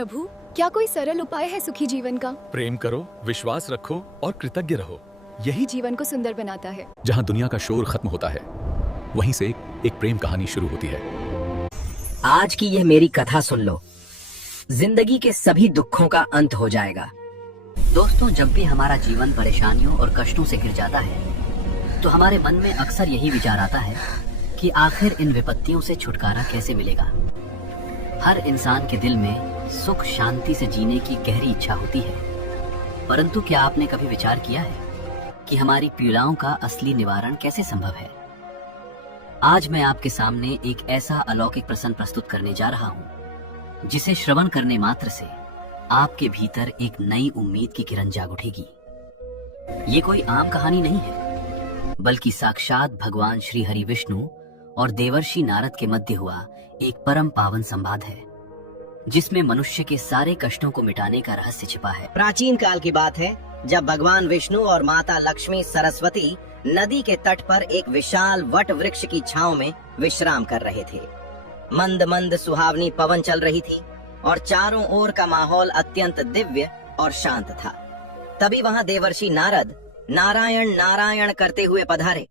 प्रभु, क्या कोई सरल उपाय है सुखी जीवन का? प्रेम करो, विश्वास रखो और कृतज्ञ रहो। यही जीवन को सुंदर बनाता है। जहाँ दुनिया का शोर खत्म होता है, वहीं से एक प्रेम कहानी शुरू होती है। आज की यह मेरी कथा सुन लो, जिंदगी के सभी दुखों का अंत हो जाएगा। दोस्तों, जब भी हमारा जीवन परेशानियों और कष्टों से घिर जाता है, तो हमारे मन में अक्सर यही विचार आता है कि आखिर इन विपत्तियों से छुटकारा कैसे मिलेगा। हर इंसान के दिल में सुख शांति से जीने की गहरी इच्छा होती है, परंतु क्या आपने कभी विचार किया है कि हमारी पीड़ाओं का असली निवारण कैसे संभव है? आज मैं आपके सामने एक ऐसा अलौकिक प्रसंग प्रस्तुत करने जा रहा हूं, जिसे श्रवण करने मात्र से आपके भीतर एक नई उम्मीद की किरण जाग उठेगी। ये कोई आम कहानी नहीं है, बल्कि साक्षात भगवान श्री हरि विष्णु और देवर्षि नारद के मध्य हुआ एक परम पावन संवाद है, जिसमें मनुष्य के सारे कष्टों को मिटाने का रहस्य छिपा है। प्राचीन काल की बात है, जब भगवान विष्णु और माता लक्ष्मी सरस्वती नदी के तट पर एक विशाल वट वृक्ष की छांव में विश्राम कर रहे थे। मंद मंद सुहावनी पवन चल रही थी और चारों ओर का माहौल अत्यंत दिव्य और शांत था। तभी वहां देवर्षि नारद नारायण नारायण करते हुए पधारे।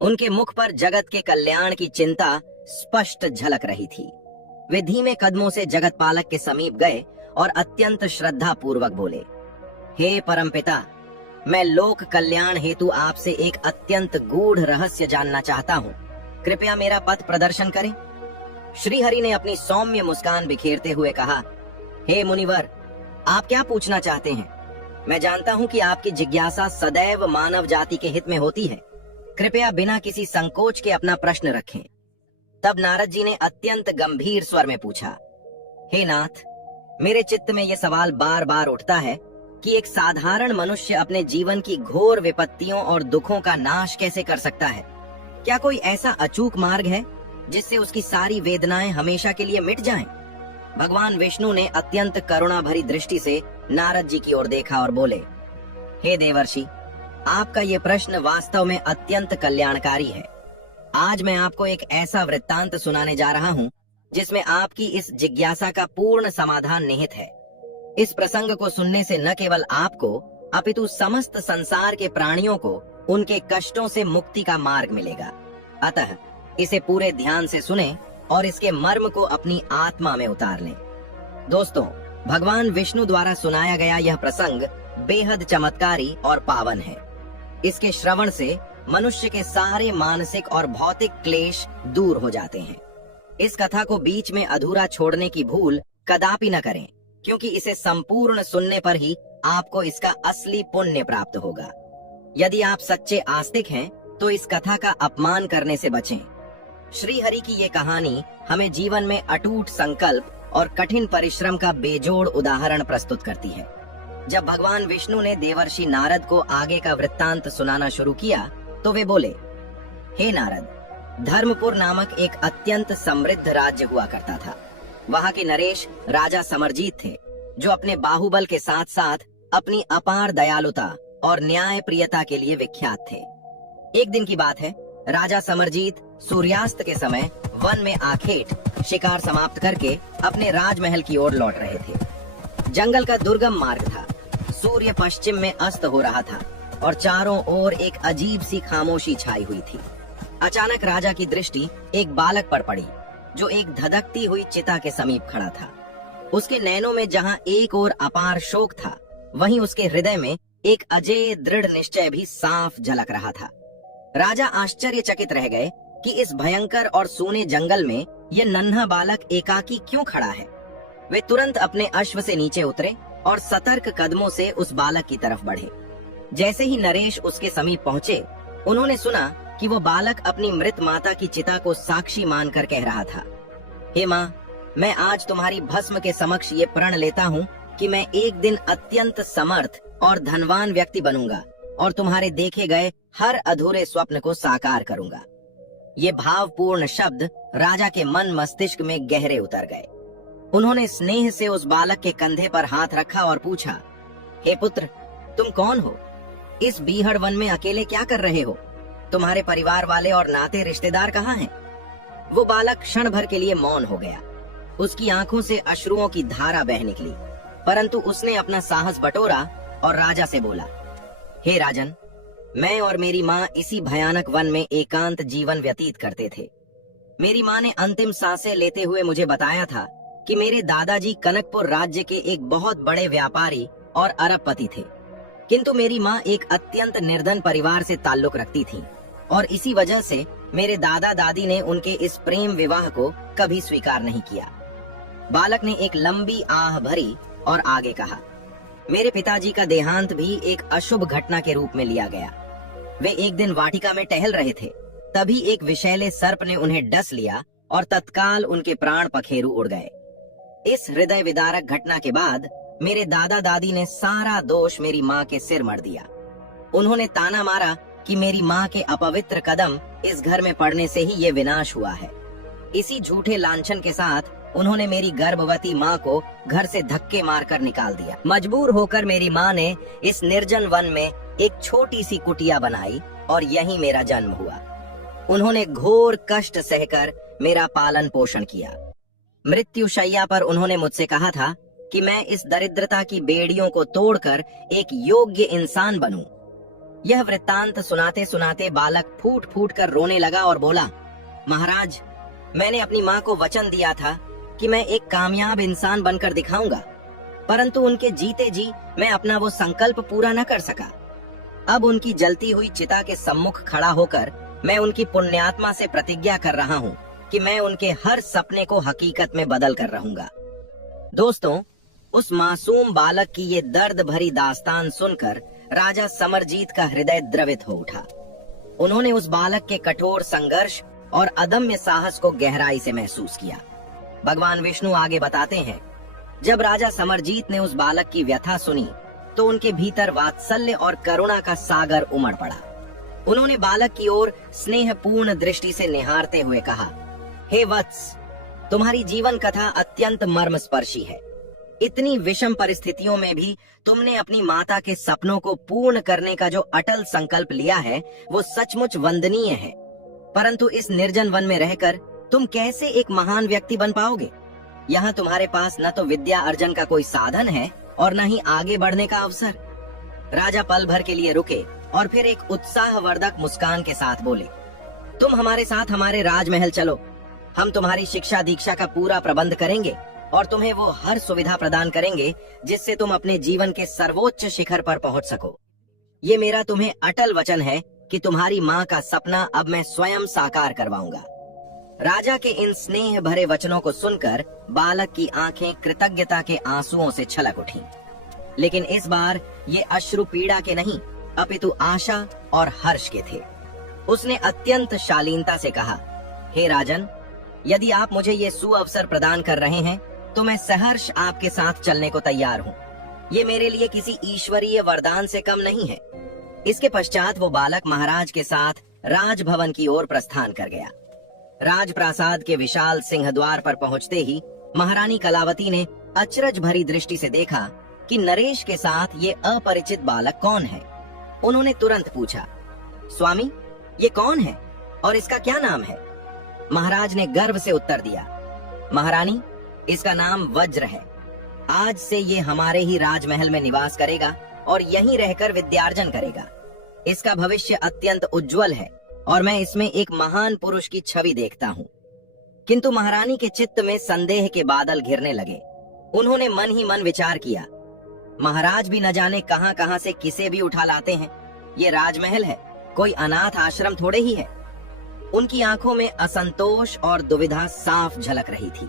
उनके मुख पर जगत के कल्याण की चिंता स्पष्ट झलक रही थी। वे धीमे कदमों से जगत पालक के समीप गए और अत्यंत श्रद्धा पूर्वक बोले, हे परमपिता, मैं लोक कल्याण हेतु आपसे एक अत्यंत गूढ़ रहस्य जानना चाहता हूँ। कृपया मेरा पथ प्रदर्शन करें। श्री हरि ने अपनी सौम्य मुस्कान बिखेरते हुए कहा, हे मुनिवर, आप क्या पूछना चाहते हैं? मैं जानता हूँ कि आपकी जिज्ञासा सदैव मानव जाति के हित में होती है। कृपया बिना किसी संकोच के अपना प्रश्न रखें। तब नारद जी ने अत्यंत गंभीर स्वर में पूछा, हे नाथ, मेरे चित्त में यह सवाल बार बार उठता है कि एक साधारण मनुष्य अपने जीवन की घोर विपत्तियों और दुखों का नाश कैसे कर सकता है? क्या कोई ऐसा अचूक मार्ग है जिससे उसकी सारी वेदनाएं हमेशा के लिए मिट जाएं? भगवान विष्णु ने अत्यंत करुणा भरी दृष्टि से नारद जी की ओर देखा और बोले, हे देवर्षि, आपका ये प्रश्न वास्तव में अत्यंत कल्याणकारी है। आज मैं आपको एक ऐसा वृत्तांत सुनाने जा रहा हूँ जिसमें आपकी इस जिज्ञासा का पूर्ण समाधान निहित है। इस प्रसंग को सुनने से न केवल आपको अपितु समस्त संसार के प्राणियों को उनके कष्टों से मुक्ति का मार्ग मिलेगा। अतः इसे पूरे ध्यान से सुनें और इसके मर्म को अपनी आत्मा में उतार लें। दोस्तों, भगवान विष्णु द्वारा सुनाया गया यह प्रसंग बेहद चमत्कारी और पावन है। इसके श्रवण से मनुष्य के सारे मानसिक और भौतिक क्लेश दूर हो जाते हैं। इस कथा को बीच में अधूरा छोड़ने की भूल कदापि न करें, क्योंकि इसे संपूर्ण सुनने पर ही आपको इसका असली पुण्य प्राप्त होगा। यदि आप सच्चे आस्तिक हैं, तो इस कथा का अपमान करने से बचें। श्री हरि की ये कहानी हमें जीवन में अटूट संकल्प और कठिन परिश्रम का बेजोड़ उदाहरण प्रस्तुत करती है। जब भगवान विष्णु ने देवर्षि नारद को आगे का वृत्तांत सुनाना शुरू किया, तो वे बोले, हे नारद, धर्मपुर नामक एक अत्यंत समृद्ध राज्य हुआ करता था। वहाँ के नरेश राजा समरजीत थे, जो अपने बाहुबल के साथ साथ अपनी अपार दयालुता और न्याय प्रियता के लिए विख्यात थे। एक दिन की बात है, राजा समरजीत सूर्यास्त के समय वन में आखेट शिकार समाप्त करके अपने राजमहल की ओर लौट रहे थे। जंगल का दुर्गम मार्ग था। सूर्य पश्चिम में अस्त हो रहा था और चारों ओर एक अजीब सी खामोशी छाई हुई थी। अचानक राजा की दृष्टि एक बालक पर पड़ी, जो एक धधकती हुई चिता के समीप खड़ा था। उसके नैनों में जहां एक ओर अपार शोक था, वहीं उसके हृदय में एक अजेय दृढ़ निश्चय भी साफ झलक रहा था। राजा आश्चर्यचकित रह गए कि इस भयंकर और सूने जंगल में यह नन्हा बालक एकाकी क्यों खड़ा है। वे तुरंत अपने अश्व से नीचे उतरे और सतर्क कदमों से उस बालक की तरफ बढ़े। जैसे ही नरेश उसके समीप पहुंचे, उन्होंने सुना कि वो बालक अपनी मृत माता की चिता को साक्षी मानकर कह रहा था, हे माँ, मैं आज तुम्हारी भस्म के समक्ष ये प्रण लेता हूँ कि मैं एक दिन अत्यंत समर्थ और धनवान व्यक्ति बनूंगा और तुम्हारे देखे गए हर अधूरे स्वप्न को साकार करूंगा। ये भावपूर्ण शब्द राजा के मन मस्तिष्क में गहरे उतर गए। उन्होंने स्नेह से उस बालक के कंधे पर हाथ रखा और पूछा, हे पुत्र, तुम कौन हो? इस बीहड़ वन में अकेले क्या कर रहे हो? तुम्हारे परिवार वाले और नाते रिश्तेदार कहाँ हैं? वो बालक क्षण भर के लिए मौन हो गया। उसकी आंखों से अश्रुओं की धारा बह निकली, परंतु उसने अपना साहस बटोरा और राजा से बोला, हे राजन, मैं और मेरी माँ इसी भयानक वन में एकांत जीवन व्यतीत करते थे। मेरी माँ ने अंतिम सांसें लेते हुए मुझे बताया था कि मेरे दादाजी कनकपुर राज्य के एक बहुत बड़े व्यापारी और अरबपति थे, किंतु मेरी माँ एक अत्यंत निर्धन परिवार से ताल्लुक रखती थी और इसी वजह से मेरे दादा दादी ने उनके इस प्रेम विवाह को कभी स्वीकार नहीं किया। बालक ने एक लंबी आह भरी और आगे कहा, मेरे पिताजी का देहांत भी एक अशुभ घटना के रूप में लिया गया। वे एक दिन वाटिका में टहल रहे थे, तभी एक विषैले सर्प ने उन्हें डस लिया और तत्काल उनके प्राण पखेरु उड़ गए। इस हृदय विदारक घटना के बाद मेरे दादा दादी ने सारा दोष मेरी माँ के सिर मढ़ दिया। उन्होंने ताना मारा कि मेरी माँ के अपवित्र कदम इस घर में पड़ने से ही ये विनाश हुआ है। इसी झूठे लांछन के साथ उन्होंने मेरी गर्भवती माँ को घर से धक्के मारकर निकाल दिया। मजबूर होकर मेरी माँ ने इस निर्जन वन में एक छोटी सी कुटिया बनाई और यहीं मेरा जन्म हुआ। उन्होंने घोर कष्ट सहकर मेरा पालन पोषण किया। मृत्यु शैया पर उन्होंने मुझसे कहा था कि मैं इस दरिद्रता की बेड़ियों को तोड़कर एक योग्य इंसान बनूं। यह वृत्तांत सुनाते सुनाते बालक फूट फूट कर रोने लगा और बोला, महाराज, मैंने अपनी माँ को वचन दिया था कि मैं एक कामयाब इंसान बनकर दिखाऊंगा, परंतु उनके जीते जी मैं अपना वो संकल्प पूरा न कर सका। अब उनकी जलती हुई चिता के सम्मुख खड़ा होकर मैं उनकी पुण्यात्मा से प्रतिज्ञा कर रहा हूँ कि मैं उनके हर सपने को हकीकत में बदल कर रहूंगा। दोस्तों, उस मासूम बालक की ये दर्द भरी दास्तान सुनकर राजा समरजीत का हृदय द्रवित हो उठा। उन्होंने उस बालक के कठोर संघर्ष और अदम्य साहस को गहराई से महसूस किया। भगवान विष्णु आगे बताते हैं, जब राजा समरजीत ने उस बालक की व्यथा सुनी तो उनके भीतर वात्सल्य और करुणा का सागर उमड़ पड़ा। उन्होंने बालक की ओर स्नेहपूर्ण दृष्टि से निहारते हुए कहा, हे वत्स, तुम्हारी जीवन कथा अत्यंत मर्मस्पर्शी है। इतनी विषम परिस्थितियों में भी तुमने अपनी माता के सपनों को पूर्ण करने का जो अटल संकल्प लिया है वो सचमुच वंदनीय है। परंतु इस निर्जन वन में रहकर तुम कैसे एक महान व्यक्ति बन पाओगे? यहाँ तुम्हारे पास न तो विद्या अर्जन का कोई साधन है और न ही आगे बढ़ने का अवसर। राजा पल भर के लिए रुके और फिर एक उत्साहवर्धक मुस्कान के साथ बोले, तुम हमारे साथ हमारे राजमहल चलो। हम तुम्हारी शिक्षा दीक्षा का पूरा प्रबंध करेंगे और तुम्हें वो हर सुविधा प्रदान करेंगे जिससे तुम अपने जीवन के सर्वोच्च शिखर पर पहुंच सको। ये मेरा तुम्हें अटल वचन है कि तुम्हारी माँ का सपना अब मैं स्वयं साकार करवाऊंगा। राजा के इन स्नेह भरे वचनों को सुनकर बालक की आंखें कृतज्ञता के आंसुओं से छलक उठीं। लेकिन इस बार ये अश्रु पीड़ा के नहीं अपितु आशा और हर्ष के थे। उसने अत्यंत शालीनता से कहा, हे राजन, यदि आप मुझे ये सुअवसर प्रदान कर रहे हैं तो मैं सहर्ष आपके साथ चलने को तैयार हूँ। ये मेरे लिए किसी ईश्वरीय वरदान से कम नहीं है। इसके पश्चात वो बालक महाराज के साथ राजभवन की ओर प्रस्थान कर गया। राजप्रासाद के विशाल सिंहद्वार पर पहुंचते ही महारानी कलावती ने अचरज भरी दृष्टि से देखा कि नरेश के साथ ये अपरिचित बालक कौन है। उन्होंने तुरंत पूछा, स्वामी, ये कौन है और इसका क्या नाम है? महाराज ने गर्व से उत्तर दिया, महारानी, इसका नाम वज्र है। आज से ये हमारे ही राजमहल में निवास करेगा और यहीं रहकर विद्यार्जन करेगा। इसका भविष्य अत्यंत उज्जवल है और मैं इसमें एक महान पुरुष की छवि देखता हूँ। किंतु महारानी के चित्त में संदेह के बादल घिरने लगे। उन्होंने मन ही मन विचार किया, महाराज भी न जाने कहां कहां से किसे भी उठा लाते हैं। ये राजमहल है, कोई अनाथ आश्रम थोड़े ही है। उनकी आंखों में असंतोष और दुविधा साफ झलक रही थी।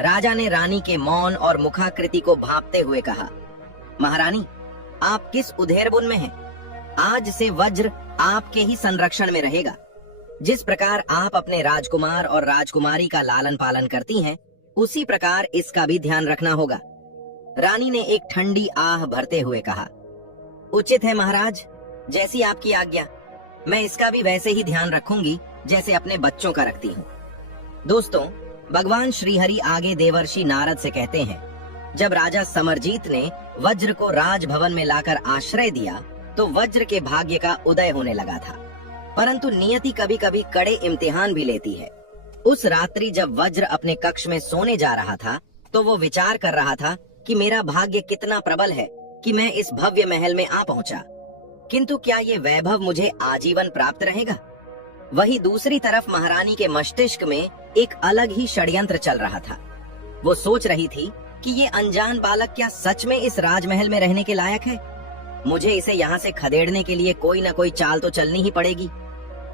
राजा ने रानी के मौन और मुखाकृति को भांपते हुए कहा, महारानी, आप किस उधेरबुन में हैं? आज से वज्र आपके ही संरक्षण में रहेगा। जिस प्रकार आप अपने राजकुमार और राजकुमारी का लालन पालन करती हैं, उसी प्रकार इसका भी ध्यान रखना होगा। रानी ने एक ठंडी आह भरते हुए कहा, उचित है महाराज, जैसी आपकी आज्ञा। मैं इसका भी वैसे ही ध्यान रखूंगी जैसे अपने बच्चों का रखती हूँ। दोस्तों, भगवान श्रीहरि आगे देवर्षि नारद से कहते हैं, जब राजा समरजीत ने वज्र को राजभवन में लाकर आश्रय दिया तो वज्र के भाग्य का उदय होने लगा था। परंतु नियति कभी कभी कड़े इम्तिहान भी लेती है। उस रात्रि जब वज्र अपने कक्ष में सोने जा रहा था तो वो विचार कर रहा था कि मेरा भाग्य कितना प्रबल है कि मैं इस भव्य महल में आ पहुंचा, किंतु क्या ये वैभव मुझे आजीवन प्राप्त रहेगा? वही दूसरी तरफ महारानी के मस्तिष्क में एक अलग ही षड्यंत्र चल रहा था। वो सोच रही थी कि ये अनजान बालक क्या सच में इस राजमहल में रहने के लायक है? मुझे इसे यहाँ से खदेड़ने के लिए कोई न कोई चाल तो चलनी ही पड़ेगी।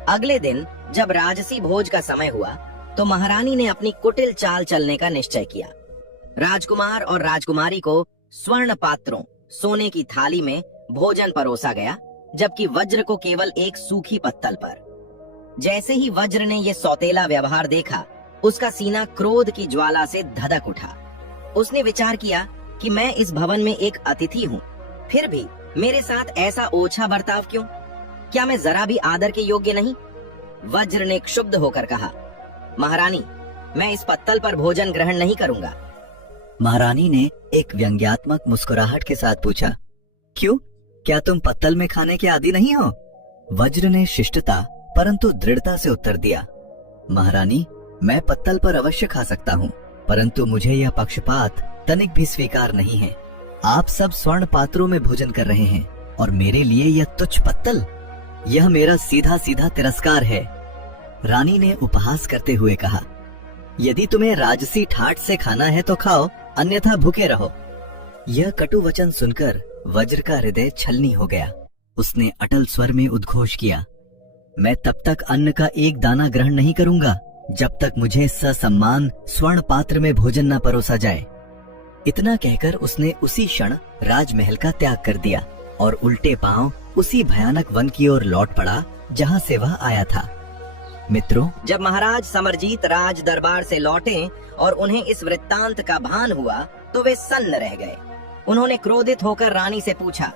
अगले दिन जब राजसी भोज का समय हुआ तो महारानी ने अपनी कुटिल चाल चलने का निश्चय किया। राजकुमार और राजकुमारी को स्वर्ण पात्रों, सोने की थाली में भोजन परोसा गया, जबकि वज्र को केवल एक सूखी पत्तल पर। जैसे ही वज्र ने यह सौतेला व्यवहार देखा, उसका सीना क्रोध की ज्वाला से धधक उठा। उसने विचार किया कि मैं इस भवन में एक अतिथि हूँ, फिर भी मेरे साथ ऐसा ओछा बर्ताव क्यों? क्या मैं जरा भी आदर के योग्य नहीं? वज्र ने क्षुब्ध होकर कहा, महारानी, मैं इस पत्तल पर भोजन ग्रहण नहीं करूंगा। महारानी ने एक व्यंग्यात्मक मुस्कुराहट के साथ पूछा, क्यों? क्या तुम पत्तल में खाने के आदी नहीं हो? वज्र ने शिष्टता परंतु दृढ़ता से उत्तर दिया, महारानी, मैं पत्तल पर अवश्य खा सकता हूँ, परंतु मुझे यह पक्षपात तनिक भी स्वीकार नहीं है। आप सब स्वर्ण पात्रों में भोजन कर रहे हैं और मेरे लिए यह तुच्छ पत्तल, यह मेरा सीधा सीधा तिरस्कार है। रानी ने उपहास करते हुए कहा, यदि तुम्हें राजसी ठाट से खाना है तो खाओ, अन्यथा भूखे रहो। यह कटु वचन सुनकर वज्र का हृदय छलनी हो गया। उसने अटल स्वर में उद्घोष किया, मैं तब तक अन्न का एक दाना ग्रहण नहीं करूंगा जब तक मुझे ससम्मान स्वर्ण पात्र में भोजन न परोसा जाए। इतना कहकर उसने उसी क्षण राजमहल का त्याग कर दिया और उल्टे पांव उसी भयानक वन की ओर लौट पड़ा जहां से वह आया था। मित्रों, जब महाराज समरजीत राज दरबार से लौटे और उन्हें इस वृत्तांत का भान हुआ तो वे सन्न रह गए। उन्होंने क्रोधित होकर रानी से पूछा,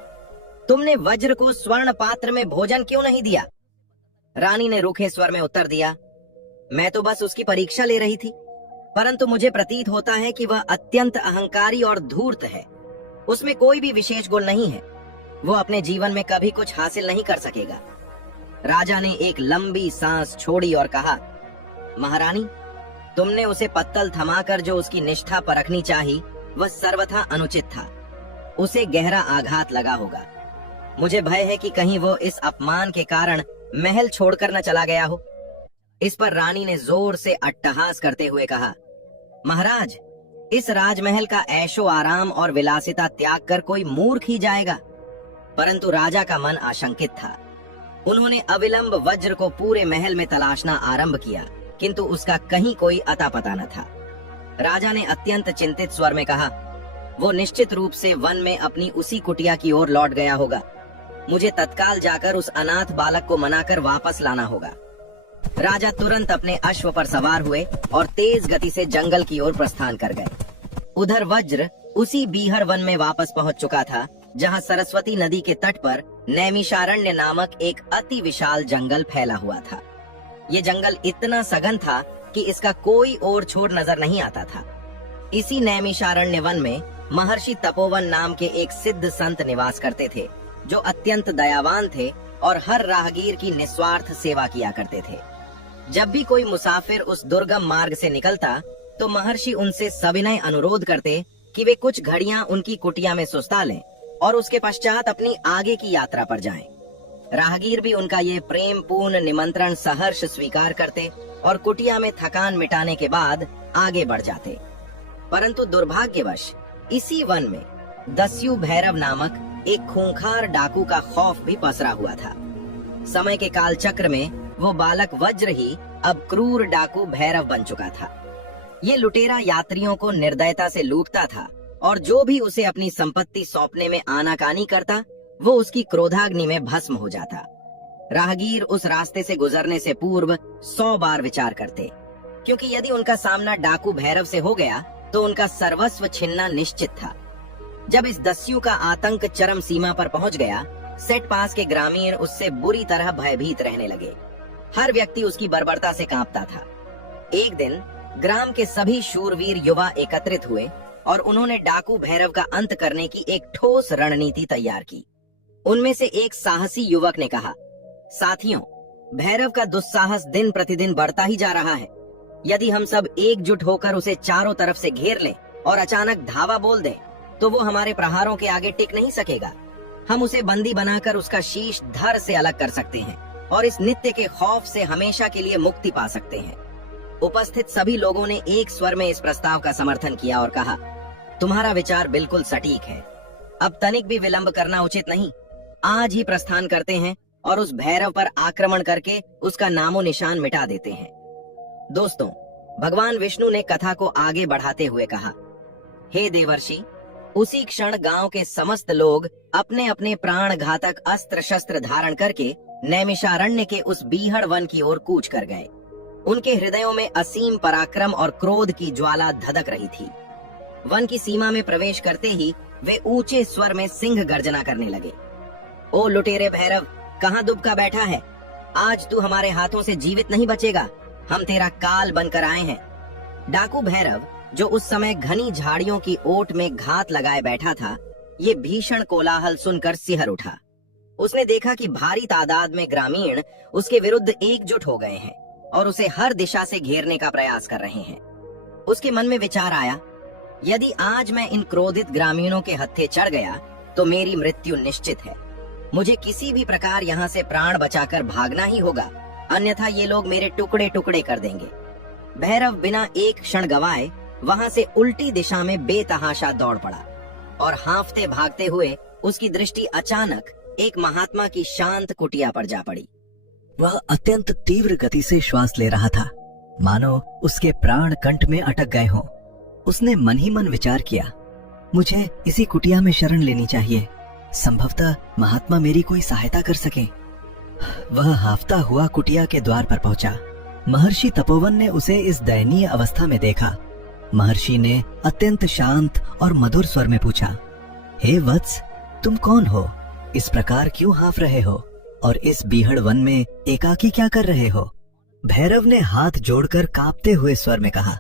तुमने वज्र को स्वर्ण पात्र में भोजन क्यों नहीं दिया? रानी ने रूखे स्वर में उत्तर दिया, मैं तो बस उसकी परीक्षा ले रही थी, परंतु मुझे प्रतीत होता है कि वह अत्यंत अहंकारी और धूर्त है। उसमें कोई भी विशेष गुण नहीं है। वो अपने जीवन में कभी कुछ हासिल नहीं कर सकेगा। राजा ने एक लंबी सांस छोड़ी और कहा, महारानी, तुमने उसे पत्तल थमाकर जो उसकी निष्ठा परखनी चाहिए वह सर्वथा अनुचित था। उसे गहरा आघात लगा होगा। मुझे भय है कि कहीं वो इस अपमान के कारण महल छोड़कर न चला गया हो। इस पर रानी ने जोर से अट्टहास करते हुए कहा, महाराज, इस राजमहल का ऐशो आराम और विलासिता त्याग कर कोई मूर्ख ही जाएगा। परंतु राजा का मन आशंकित था। उन्होंने अविलंब वज्र को पूरे महल में तलाशना आरंभ किया, किंतु उसका कहीं कोई अता पता न था। राजा ने अत्यंत चिंतित स्वर में कहा, वो निश्चित रूप से वन में अपनी उसी कुटिया की ओर लौट गया होगा। मुझे तत्काल जाकर उस अनाथ बालक को मनाकर वापस लाना होगा। राजा तुरंत अपने अश्व पर सवार हुए और तेज गति से जंगल की ओर प्रस्थान कर गए। उधर वज्र उसी बीहर वन में वापस पहुंच चुका था जहां सरस्वती नदी के तट पर नैमिषारण्य नामक एक अति विशाल जंगल फैला हुआ था। ये जंगल इतना सघन था कि इसका कोई और छोर नजर नहीं आता था। इसी नैमिषारण्य वन में महर्षि तपोवन नाम के एक सिद्ध संत निवास करते थे, जो अत्यंत दयावान थे और हर राहगीर की निस्वार्थ सेवा किया करते थे। जब भी कोई मुसाफिर उस दुर्गम मार्ग से निकलता तो महर्षि उनसे सविनय अनुरोध करते कि वे कुछ घड़ियां उनकी कुटिया में सुस्ता लें और उसके पश्चात अपनी आगे की यात्रा पर जाएं। राहगीर भी उनका ये प्रेम पूर्ण निमंत्रण सहर्ष स्वीकार करते और कुटिया में थकान मिटाने के बाद आगे बढ़ जाते। परंतु दुर्भाग्यवश इसी वन में दस्यु भैरव नामक एक खूंखार डाकू का खौफ भी पसरा हुआ था। समय के काल चक्र में वो बालक वज्र ही अब क्रूर डाकू भैरव बन चुका था। ये लुटेरा यात्रियों को निर्दयता से लूटता था और जो भी उसे अपनी संपत्ति सौंपने में आनाकानी करता वो उसकी क्रोधाग्नि में भस्म हो जाता। राहगीर उस रास्ते से गुजरने से पूर्व 100 बार विचार करते, क्योंकि यदि उनका सामना डाकू भैरव से हो गया तो उनका सर्वस्व छिनना निश्चित था। जब इस दस्यु का आतंक चरम सीमा पर पहुंच गया, सेट पास के ग्रामीण उससे बुरी तरह भयभीत रहने लगे। हर व्यक्ति उसकी बर्बरता से कांपता था। एक दिन ग्राम के सभी शूरवीर युवा एकत्रित हुए और उन्होंने डाकू भैरव का अंत करने की एक ठोस रणनीति तैयार की। उनमें से एक साहसी युवक ने कहा, साथियों, भैरव का दुस्साहस दिन प्रतिदिन बढ़ता ही जा रहा है। यदि हम सब एकजुट होकर उसे चारों तरफ से घेर लें और अचानक धावा बोल दें, तो वो हमारे प्रहारों के आगे टिक नहीं सकेगा। हम उसे बंदी बनाकर उसका शीश धड़ से अलग कर सकते हैं और इस नित्य के खौफ से हमेशा के लिए मुक्ति पा सकते हैं। उपस्थित सभी लोगों ने एक स्वर में इस प्रस्ताव का समर्थन किया और कहा, तुम्हारा विचार बिल्कुल सटीक है। अब तनिक भी विलंब करना उचित नहीं। आज ही प्रस्थान करते हैं और उस भैरव पर आक्रमण करके उसका नामो निशान मिटा देते हैं। दोस्तों, भगवान विष्णु ने कथा को आगे बढ़ाते हुए कहा, हे देवर्षि, उसी क्षण गांव के समस्त लोग अपने अपने प्राण घातक अस्त्र शस्त्र धारण करके नैमिषारण्य के उस बीहड़ वन की ओर कूच कर गए। उनके हृदयों में असीम पराक्रम और क्रोध की ज्वाला धधक रही थी। वन की सीमा में प्रवेश करते ही वे ऊंचे स्वर में सिंह गर्जना करने लगे। ओ लुटेरे भैरव, कहाँ दुबका बैठा है? आज तू हमारे हाथों से जीवित नहीं बचेगा। हम तेरा काल बनकर आए हैं। डाकू भैरव, जो उस समय घनी झाड़ियों की ओट में घात लगाए बैठा था, ये भीषण कोलाहल सुनकर सिहर उठा। उसने देखा कि भारी तादाद में ग्रामीण उसके विरुद्ध एकजुट हो गए हैं और उसे हर दिशा से घेरने का प्रयास कर रहे हैं। उसके मन में विचार आया, यदि आज मैं इन क्रोधित ग्रामीणों के हत्थे चढ़ गया तो मेरी मृत्यु निश्चित है। मुझे किसी भी प्रकार यहाँ से प्राण बचाकर भागना ही होगा, अन्यथा ये लोग मेरे टुकड़े टुकड़े कर देंगे। भैरव बिना एक क्षण गवाए वहाँ से उल्टी दिशा में बेतहाशा दौड़ पड़ा और हांफते भागते हुए उसकी दृष्टि अचानक एक महात्मा की शांत कुटिया पर जा पड़ी। वह अत्यंत तीव्र गति से श्वास ले रहा था, मानो उसके प्राण कंठ में अटक गए हों। उसने मन ही मन विचार किया, मुझे इसी कुटिया में शरण लेनी चाहिए। संभवतः महात्मा मेरी कोई सहायता कर सके। वह हाफता हुआ कुटिया के द्वार पर पहुंचा। महर्षि तपोवन ने उसे इस दयनीय अवस्था में देखा। महर्षि ने अत्यंत शांत और मधुर स्वर में पूछा, हे वत्स, तुम कौन हो? इस प्रकार क्यों हाफ रहे हो और इस बीहड़ वन में एकाकी क्या कर रहे हो? भैरव ने हाथ जोड़कर कांपते हुए स्वर में कहा,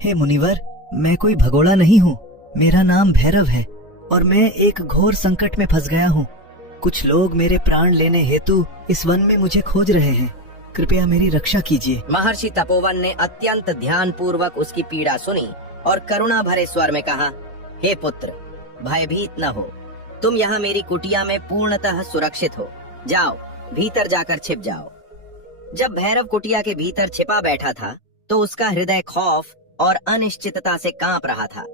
हे मुनिवर, मैं कोई भगोड़ा नहीं हूँ। मेरा नाम भैरव है और मैं एक घोर संकट में फंस गया हूँ। कुछ लोग मेरे प्राण लेने हेतु इस वन में मुझे खोज रहे हैं। कृपया मेरी रक्षा कीजिए। महर्षि तपोवन ने अत्यंत ध्यान पूर्वक उसकी पीड़ा सुनी और करुणा भरे स्वर में कहा, हे पुत्र, भयभीत न हो। तुम यहाँ मेरी कुटिया में पूर्णतः सुरक्षित हो। जाओ, भीतर जाकर छिप जाओ। जब भैरव कुटिया के भीतर छिपा बैठा था तो उसका हृदय खौफ और अनिश्चितता से कांप रहा था,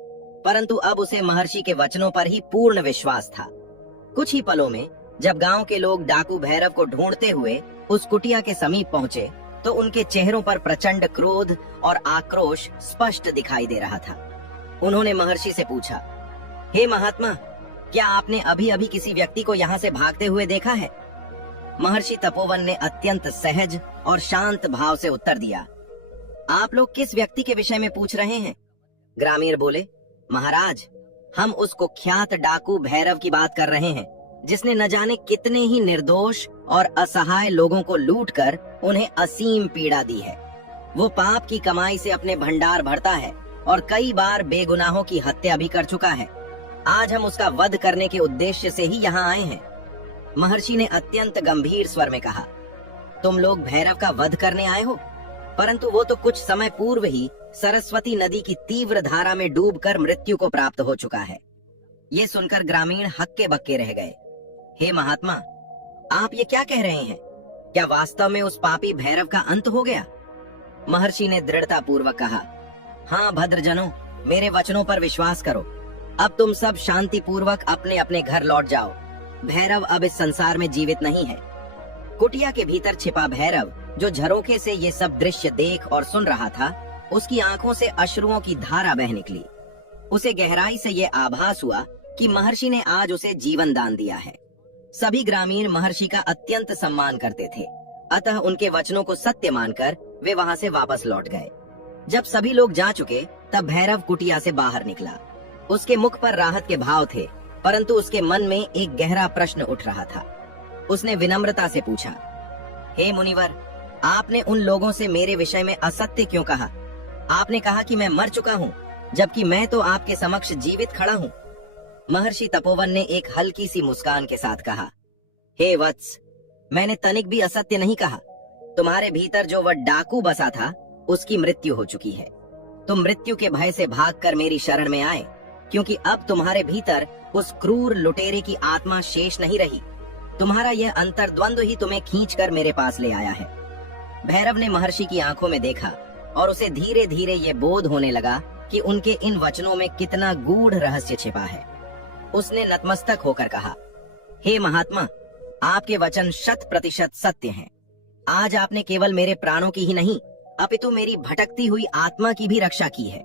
परंतु अब उसे महर्षि के वचनों पर ही पूर्ण विश्वास था। कुछ ही पलों में जब गांव के लोग डाकू भैरव को ढूंढते हुए उस कुटिया के समीप पहुंचे तो उनके चेहरों पर प्रचंड क्रोध और आक्रोश स्पष्ट दिखाई दे रहा था। उन्होंने महर्षि से पूछा, हे महात्मा, क्या आपने अभी अभी किसी व्यक्ति को यहाँ से भागते हुए देखा है? महर्षि तपोवन ने अत्यंत सहज और शांत भाव से उत्तर दिया, आप लोग किस व्यक्ति के विषय में पूछ रहे हैं? ग्रामीण बोले, महाराज, हम उस कुख्यात डाकू भैरव की बात कर रहे हैं, जिसने न जाने कितने ही निर्दोष और असहाय लोगों को लूटकर उन्हें असीम पीड़ा दी है। वो पाप की कमाई से अपने भंडार भरता है और कई बार बेगुनाहों की हत्या भी कर चुका है। आज हम उसका वध करने के उद्देश्य से ही यहाँ आए हैं। महर्षि ने अत्यंत गंभीर स्वर में कहा, तुम लोग भैरव का वध करने आए हो? परंतु वो तो कुछ समय पूर्व ही सरस्वती नदी की तीव्र धारा में डूबकर मृत्यु को प्राप्त हो चुका है। ये सुनकर ग्रामीण हक्के बक्के रह गए। हे महात्मा, आप ये क्या कह रहे हैं? क्या वास्तव में उस पापी भैरव का अंत हो गया? महर्षि ने दृढ़ता पूर्वक कहा, हाँ भद्रजनों, मेरे वचनों पर विश्वास करो। अब तुम सब शांति पूर्वक अपने अपने घर लौट जाओ। भैरव अब इस संसार में जीवित नहीं है। कुटिया के भीतर छिपा भैरव, जो झरोखे से ये सब दृश्य देख और सुन रहा था, उसकी आंखों से अश्रुओं की धारा बह निकली। उसे गहराई से ये आभास हुआ कि महर्षि ने आज उसे जीवन दान दिया है। सभी ग्रामीण महर्षि का अत्यंत सम्मान करते थे, अतः उनके वचनों को सत्य मानकर वे वहां से वापस लौट गए। जब सभी लोग जा चुके तब भैरव कुटिया से बाहर निकला। उसके मुख पर राहत के भाव थे, परंतु उसके मन में एक गहरा प्रश्न उठ रहा था। उसने विनम्रता से पूछा, हे मुनिवर, आपने उन लोगों से मेरे विषय में असत्य क्यों कहा? आपने कहा कि मैं मर चुका हूँ, जबकि मैं तो आपके समक्ष जीवित खड़ा हूँ। महर्षि तपोवन ने एक हल्की सी मुस्कान के साथ कहा, हे वत्स, मैंने तनिक भी असत्य नहीं कहा। तुम्हारे भीतर जो वह डाकू बसा था, उसकी मृत्यु हो चुकी है। तुम मृत्यु के भय से भागकर मेरी शरण में आए, क्योंकि अब तुम्हारे भीतर उस क्रूर लुटेरे की आत्मा शेष नहीं रही। तुम्हारा यह अंतर्द्वंद ही तुम्हें खींचकर मेरे पास ले आया है। भैरव ने महर्षि की आंखों में देखा और उसे धीरे धीरे ये बोध होने लगा कि उनके इन वचनों में कितना गूढ़ रहस्य छिपा है। उसने नतमस्तक होकर कहा, हे महात्मा, आपके वचन 100% सत्य हैं। आज आपने केवल मेरे प्राणों की ही नहीं, अपितु मेरी भटकती हुई आत्मा की भी रक्षा की है।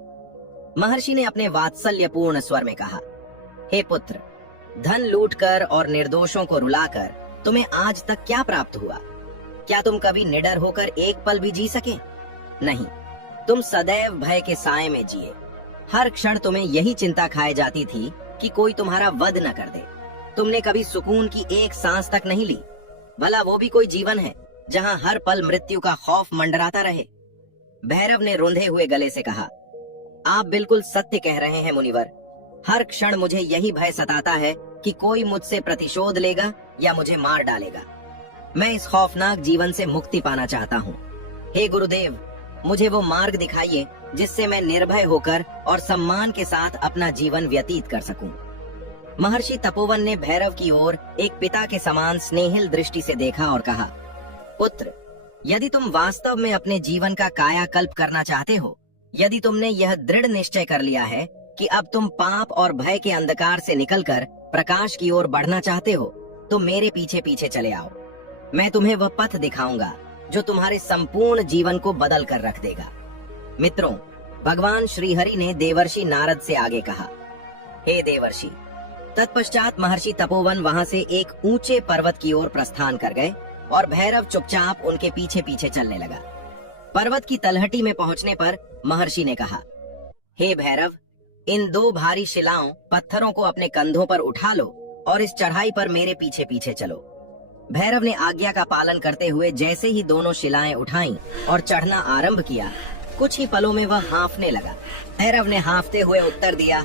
महर्षि ने अपने वात्सल्यपूर्ण स्वर में कहा, हे पुत्र, धन लूटकर और निर्दोषों को रुलाकर तुम्हें आज तक क्या प्राप्त हुआ? क्या तुम कभी निडर होकर एक पल भी जी सके? नहीं, तुम सदैव भय के साए में जिए। हर क्षण तुम्हें यही चिंता खाए जाती थी कि कोई तुम्हारा वध न कर दे। तुमने कभी सुकून की एक सांस तक नहीं ली। भला वो भी कोई जीवन है जहां हर पल मृत्यु का खौफ मंडराता रहे? भैरव ने रुंधे हुए गले से कहा, आप बिल्कुल सत्य कह रहे हैं मुनिवर। हर क्षण मुझे यही भय सताता है कि कोई मुझसे प्रतिशोध लेगा या मुझे मार डालेगा। मैं इस खौफनाक जीवन से मुक्ति पाना चाहता हूँ। हे गुरुदेव, मुझे वो मार्ग दिखाइए जिससे मैं निर्भय होकर और सम्मान के साथ अपना जीवन व्यतीत कर सकूं। महर्षि तपोवन ने भैरव की ओर एक पिता के समान स्नेहिल दृष्टि से देखा और कहा, पुत्र, यदि तुम वास्तव में अपने जीवन का कायाकल्प करना चाहते हो, यदि तुमने यह दृढ़ निश्चय कर लिया है कि अब तुम पाप और भय के अंधकार से निकलकर प्रकाश की ओर बढ़ना चाहते हो, तो मेरे पीछे पीछे चले आओ। मैं तुम्हें वह पथ दिखाऊंगा जो तुम्हारे संपूर्ण जीवन को बदल कर रख देगा। मित्रों, भगवान श्रीहरि ने देवर्षि नारद से आगे कहा, हे देवर्षि। तत्पश्चात महर्षि तपोवन वहां से एक ऊंचे पर्वत की ओर प्रस्थान कर गए और भैरव चुपचाप उनके पीछे पीछे चलने लगा। पर्वत की तलहटी में पहुंचने पर महर्षि ने कहा, हे भैरव, इन 2 भारी शिलाओं पत्थरों को अपने कंधों पर उठा लो और इस चढ़ाई पर मेरे पीछे पीछे चलो। भैरव ने आज्ञा का पालन करते हुए जैसे ही दोनों शिलाएं उठाईं और चढ़ना आरंभ किया, कुछ ही पलों में वह हाँफने लगा। भैरव ने हाँफते हुए उत्तर दिया,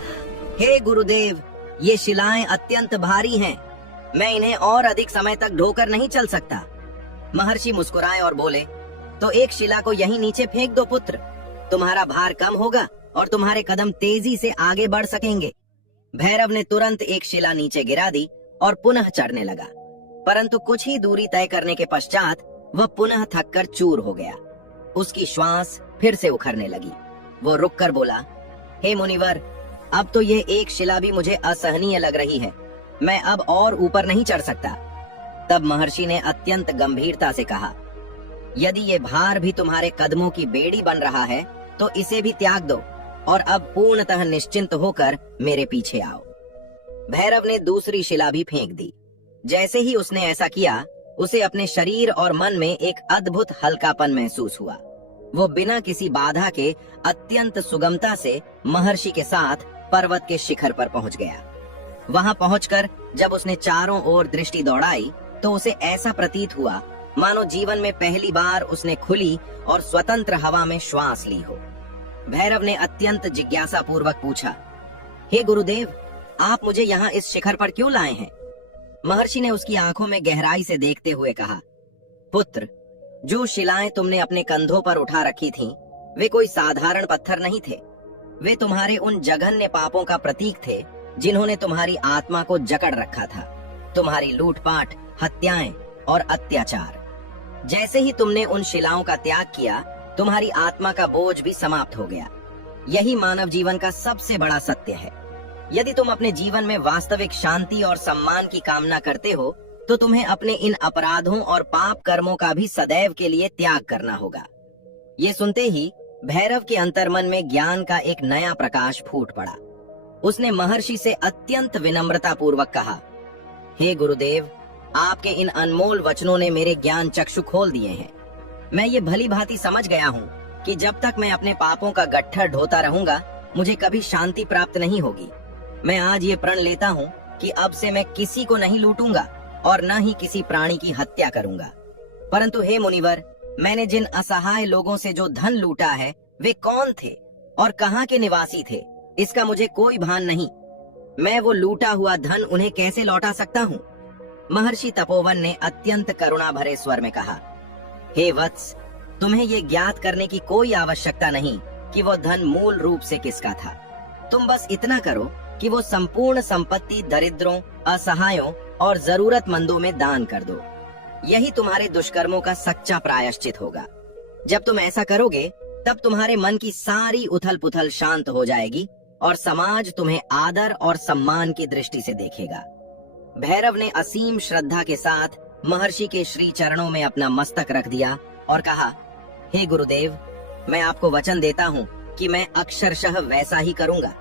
हे गुरुदेव, ये शिलाएं अत्यंत भारी हैं। मैं इन्हें और अधिक समय तक ढोकर नहीं चल सकता। महर्षि मुस्कुराए और बोले, तो एक शिला को यहीं नीचे फेंक दो पुत्र। तुम्हारा भार कम होगा और तुम्हारे कदम तेजी से आगे बढ़ सकेंगे। भैरव ने तुरंत एक शिला नीचे गिरा दी और पुनः चढ़ने लगा, परंतु कुछ ही दूरी तय करने के पश्चात वह पुनः थककर चूर हो गया। उसकी श्वास फिर से उखड़ने लगी। वो रुककर बोला, हे मुनिवर, अब तो यह एक शिला भी मुझे असहनीय लग रही है। मैं अब और ऊपर नहीं चढ़ सकता। तब महर्षि ने अत्यंत गंभीरता से कहा, यदि ये भार भी तुम्हारे कदमों की बेड़ी बन रहा है तो इसे भी त्याग दो और अब पूर्णतः निश्चिंत होकर मेरे पीछे आओ। भैरव ने दूसरी शिला भी फेंक दी। जैसे ही उसने ऐसा किया, उसे अपने शरीर और मन में एक अद्भुत हल्कापन महसूस हुआ। वो बिना किसी बाधा के अत्यंत सुगमता से महर्षि के साथ पर्वत के शिखर पर पहुंच गया। वहां पहुंचकर जब उसने चारों ओर दृष्टि दौड़ाई तो उसे ऐसा प्रतीत हुआ मानो जीवन में पहली बार उसने खुली और स्वतंत्र हवा में श्वास ली हो। भैरव ने अत्यंत जिज्ञासा पूर्वक पूछा, हे गुरुदेव, आप मुझे यहाँ इस शिखर पर क्यों लाए हैं? महर्षि ने उसकी आंखों में गहराई से देखते हुए कहा, पुत्र, जो शिलाएं तुमने अपने कंधों पर उठा रखी थीं, वे कोई साधारण पत्थर नहीं थे। वे तुम्हारे उन जघन्य पापों का प्रतीक थे जिन्होंने तुम्हारी आत्मा को जकड़ रखा था। तुम्हारी लूटपाट, हत्याएं और अत्याचार। जैसे ही तुमने उन शिलाओं का त्याग किया, तुम्हारी आत्मा का बोझ भी समाप्त हो गया। यही मानव जीवन का सबसे बड़ा सत्य है। यदि तुम अपने जीवन में वास्तविक शांति और सम्मान की कामना करते हो, तो तुम्हें अपने इन अपराधों और पाप कर्मों का भी सदैव के लिए त्याग करना होगा। ये सुनते ही भैरव के अंतर्मन में ज्ञान का एक नया प्रकाश फूट पड़ा। उसने महर्षि से अत्यंत विनम्रता पूर्वक कहा, हे गुरुदेव, आपके इन अनमोल वचनों ने मेरे ज्ञान चक्षु खोल दिए हैं। मैं ये भली भांति समझ गया हूँ कि जब तक मैं अपने पापों का गट्ठर ढोता रहूंगा, मुझे कभी शांति प्राप्त नहीं होगी। मैं आज ये प्रण लेता हूँ कि अब से मैं किसी को नहीं लूटूंगा और न ही किसी प्राणी की हत्या करूंगा। परंतु हे मुनिवर, मैंने जिन असहाय लोगों से जो धन लूटा है, वे कौन थे और कहाँ के निवासी थे, इसका मुझे कोई भान नहीं। मैं वो लूटा हुआ धन उन्हें कैसे लौटा सकता हूँ? महर्षि तपोवन ने अत्यंत करुणा भरे स्वर में कहा, हे वत्स, तुम्हें ये ज्ञात करने की कोई आवश्यकता नहीं कि वो धन मूल रूप से किसका था। तुम बस इतना करो कि वो संपूर्ण संपत्ति दरिद्रों, असहायों और जरूरतमंदों में दान कर दो। यही तुम्हारे दुष्कर्मों का सच्चा प्रायश्चित होगा। जब तुम ऐसा करोगे तब तुम्हारे मन की सारी उथल पुथल शांत हो जाएगी और समाज तुम्हें आदर और सम्मान की दृष्टि से देखेगा। भैरव ने असीम श्रद्धा के साथ महर्षि के श्री चरणों में अपना मस्तक रख दिया और कहा, हे गुरुदेव, मैं आपको वचन देता हूँ कि मैं अक्षरशः वैसा ही करूँगा।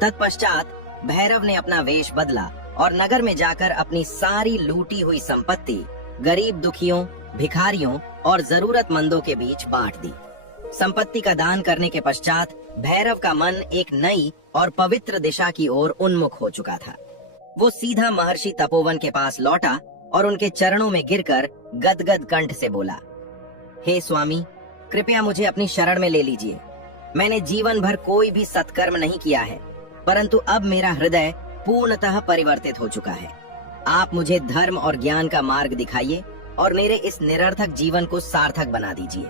तत्पश्चात भैरव ने अपना वेश बदला और नगर में जाकर अपनी सारी लूटी हुई संपत्ति गरीब दुखियों, भिखारियों और जरूरतमंदों के बीच बांट दी। संपत्ति का दान करने के पश्चात भैरव का मन एक नई और पवित्र दिशा की ओर उन्मुख हो चुका था। वो सीधा महर्षि तपोवन के पास लौटा और उनके चरणों में गिरकर गदगद कंठ से बोला, हे स्वामी, कृपया मुझे अपनी शरण में ले लीजिए। मैंने जीवन भर कोई भी सत्कर्म नहीं किया है, परंतु अब मेरा हृदय पूर्णतः परिवर्तित हो चुका है। आप मुझे धर्म और ज्ञान का मार्ग दिखाइए और मेरे इस निरर्थक जीवन को सार्थक बना दीजिए।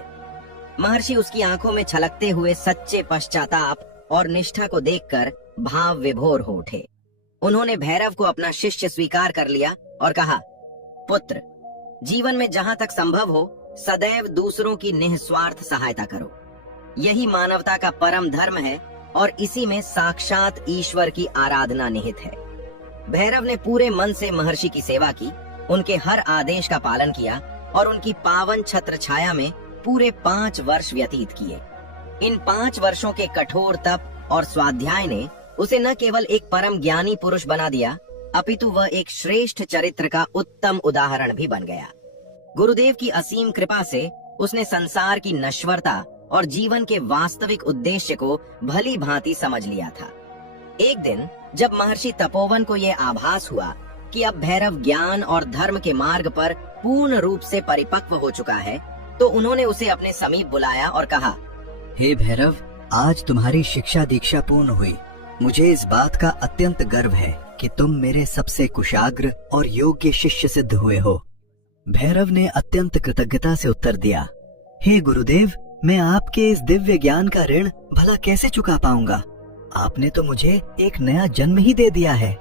महर्षि उसकी आंखों में छलकते हुए सच्चे पश्चाताप और निष्ठा को देखकर भाव विभोर हो उठे। उन्होंने भैरव को अपना शिष्य स्वीकार कर लिया और कहा, पुत्र, जीवन में जहाँ तक संभव हो सदैव दूसरों की निस्वार्थ सहायता करो। यही मानवता का परम धर्म है और इसी में साक्षात ईश्वर की आराधना निहित है। भैरव ने पूरे मन से महर्षि की सेवा की, उनके हर आदेश का पालन किया और उनकी पावन छत्र छाया में पूरे 5 वर्ष व्यतीत किए। इन 5 वर्षों के कठोर तप और स्वाध्याय ने उसे न केवल एक परम ज्ञानी पुरुष बना दिया, अपितु वह एक श्रेष्ठ चरित्र का उत्तम उदाहरण भी बन गया। गुरुदेव की असीम कृपा से उसने संसार की नश्वरता और जीवन के वास्तविक उद्देश्य को भली भांति समझ लिया था। एक दिन जब महर्षि तपोवन को यह आभास हुआ कि अब भैरव ज्ञान और धर्म के मार्ग पर पूर्ण रूप से परिपक्व हो चुका है, तो उन्होंने उसे अपने समीप बुलाया और कहा, हे भैरव, आज तुम्हारी शिक्षा दीक्षा पूर्ण हुई। मुझे इस बात का अत्यंत गर्व है कि तुम मेरे सबसे कुशाग्र और योग्य शिष्य सिद्ध हुए हो। भैरव ने अत्यंत कृतज्ञता से उत्तर दिया, हे गुरुदेव, मैं आपके इस दिव्य ज्ञान का ऋण भला कैसे चुका पाऊंगा? आपने तो मुझे एक नया जन्म ही दे दिया है।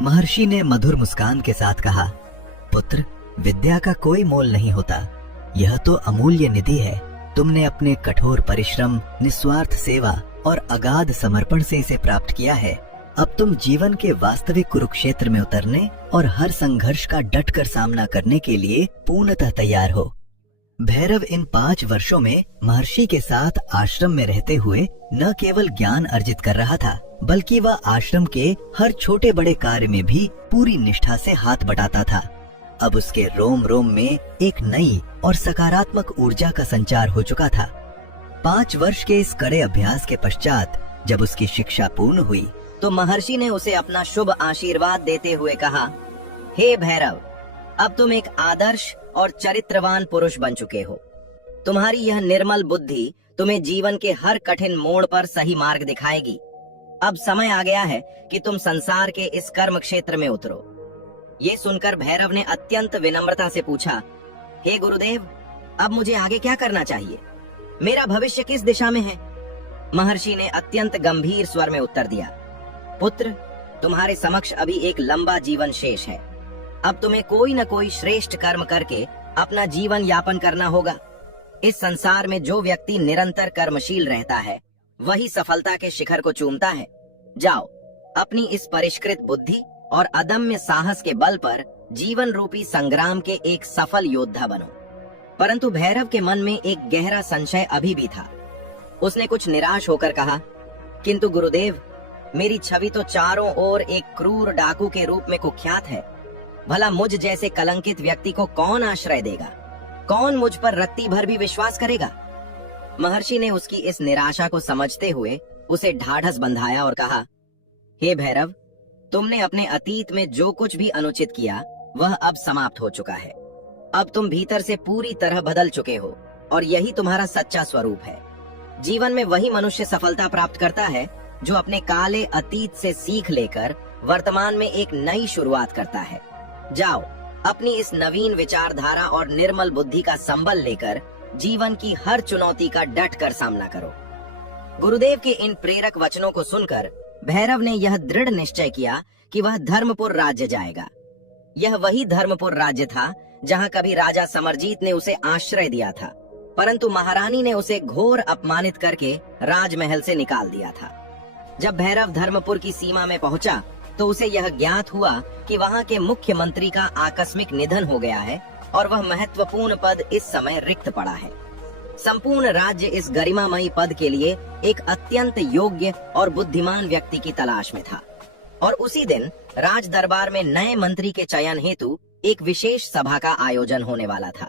महर्षि ने मधुर मुस्कान के साथ कहा, पुत्र, विद्या का कोई मोल नहीं होता। यह तो अमूल्य निधि है। तुमने अपने कठोर परिश्रम, निस्वार्थ सेवा और अगाध समर्पण से इसे प्राप्त किया है। अब तुम जीवन के वास्तविक कुरुक्षेत्र में उतरने और हर संघर्ष का डटकर सामना करने के लिए पूर्णतः तैयार हो। भैरव इन 5 वर्षों में महर्षि के साथ आश्रम में रहते हुए न केवल ज्ञान अर्जित कर रहा था, बल्कि वह आश्रम के हर छोटे बड़े कार्य में भी पूरी निष्ठा से हाथ बटाता था। अब उसके रोम रोम में एक नई और सकारात्मक ऊर्जा का संचार हो चुका था। 5 वर्ष के इस कड़े अभ्यास के पश्चात जब उसकी शिक्षा पूर्ण हुई, तो महर्षि ने उसे अपना शुभ आशीर्वाद देते हुए कहा, हे भैरव, अब तुम एक आदर्श और चरित्रवान पुरुष बन चुके हो। तुम्हारी यह निर्मल बुद्धि तुम्हें जीवन के हर कठिन मोड़ पर सही मार्ग दिखाएगी। अब समय आ गया है कि तुम संसार के इस कर्म क्षेत्र में उतरो। ये सुनकर भैरव ने अत्यंत विनम्रता से पूछा, हे गुरुदेव, अब मुझे आगे क्या करना चाहिए? मेरा भविष्य किस दिशा में है? महर्षि ने अत्यंत गंभीर स्वर में उत्तर दिया, पुत्र, तुम्हारे समक्ष अभी एक लंबा जीवन शेष है। अब तुम्हें कोई न कोई श्रेष्ठ कर्म करके अपना जीवन यापन करना होगा। इस संसार में जो व्यक्ति निरंतर कर्मशील रहता है, वही सफलता के शिखर को चूमता है। जाओ, अपनी इस परिष्कृत बुद्धि और अदम्य साहस के बल पर जीवन रूपी संग्राम के एक सफल योद्धा बनो। परंतु भैरव के मन में एक गहरा संशय अभी भी था। उसने कुछ निराश होकर कहा, किंतु गुरुदेव, मेरी छवि तो चारों ओर एक क्रूर डाकू के रूप में कुख्यात है। भला मुझ जैसे कलंकित व्यक्ति को कौन आश्रय देगा? कौन मुझ पर रत्ती भर भी विश्वास करेगा? महर्षि ने उसकी इस निराशा को समझते हुए उसे ढाढ़स बंधाया और कहा, हे भैरव, तुमने अपने अतीत में जो कुछ भी अनुचित किया वह अब समाप्त हो चुका है। अब तुम भीतर से पूरी तरह बदल चुके हो और यही तुम्हारा सच्चा स्वरूप है। जीवन में वही मनुष्य सफलता प्राप्त करता है जो अपने काले अतीत से सीख लेकर वर्तमान में एक नई शुरुआत करता है। जाओ, अपनी इस नवीन विचारधारा और निर्मल बुद्धि का संबल लेकर जीवन की हर चुनौती का डट कर सामना करो। गुरुदेव के इन प्रेरक वचनों को सुनकर भैरव ने यह दृढ़ निश्चय किया कि वह धर्मपुर राज्य जाएगा। यह वही धर्मपुर राज्य था जहां कभी राजा समरजीत ने उसे आश्रय दिया था, परंतु महारानी ने उसे घोर अपमानित करके राजमहल से निकाल दिया था। जब भैरव धर्मपुर की सीमा में पहुंचा तो उसे यह ज्ञात हुआ कि वहां के मुख्यमंत्री का आकस्मिक निधन हो गया है और वह महत्वपूर्ण पद इस समय रिक्त पड़ा है। संपूर्ण राज्य इस गरिमामयी पद के लिए एक अत्यंत योग्य और बुद्धिमान व्यक्ति की तलाश में था और उसी दिन राज दरबार में नए मंत्री के चयन हेतु एक विशेष सभा का आयोजन होने वाला था।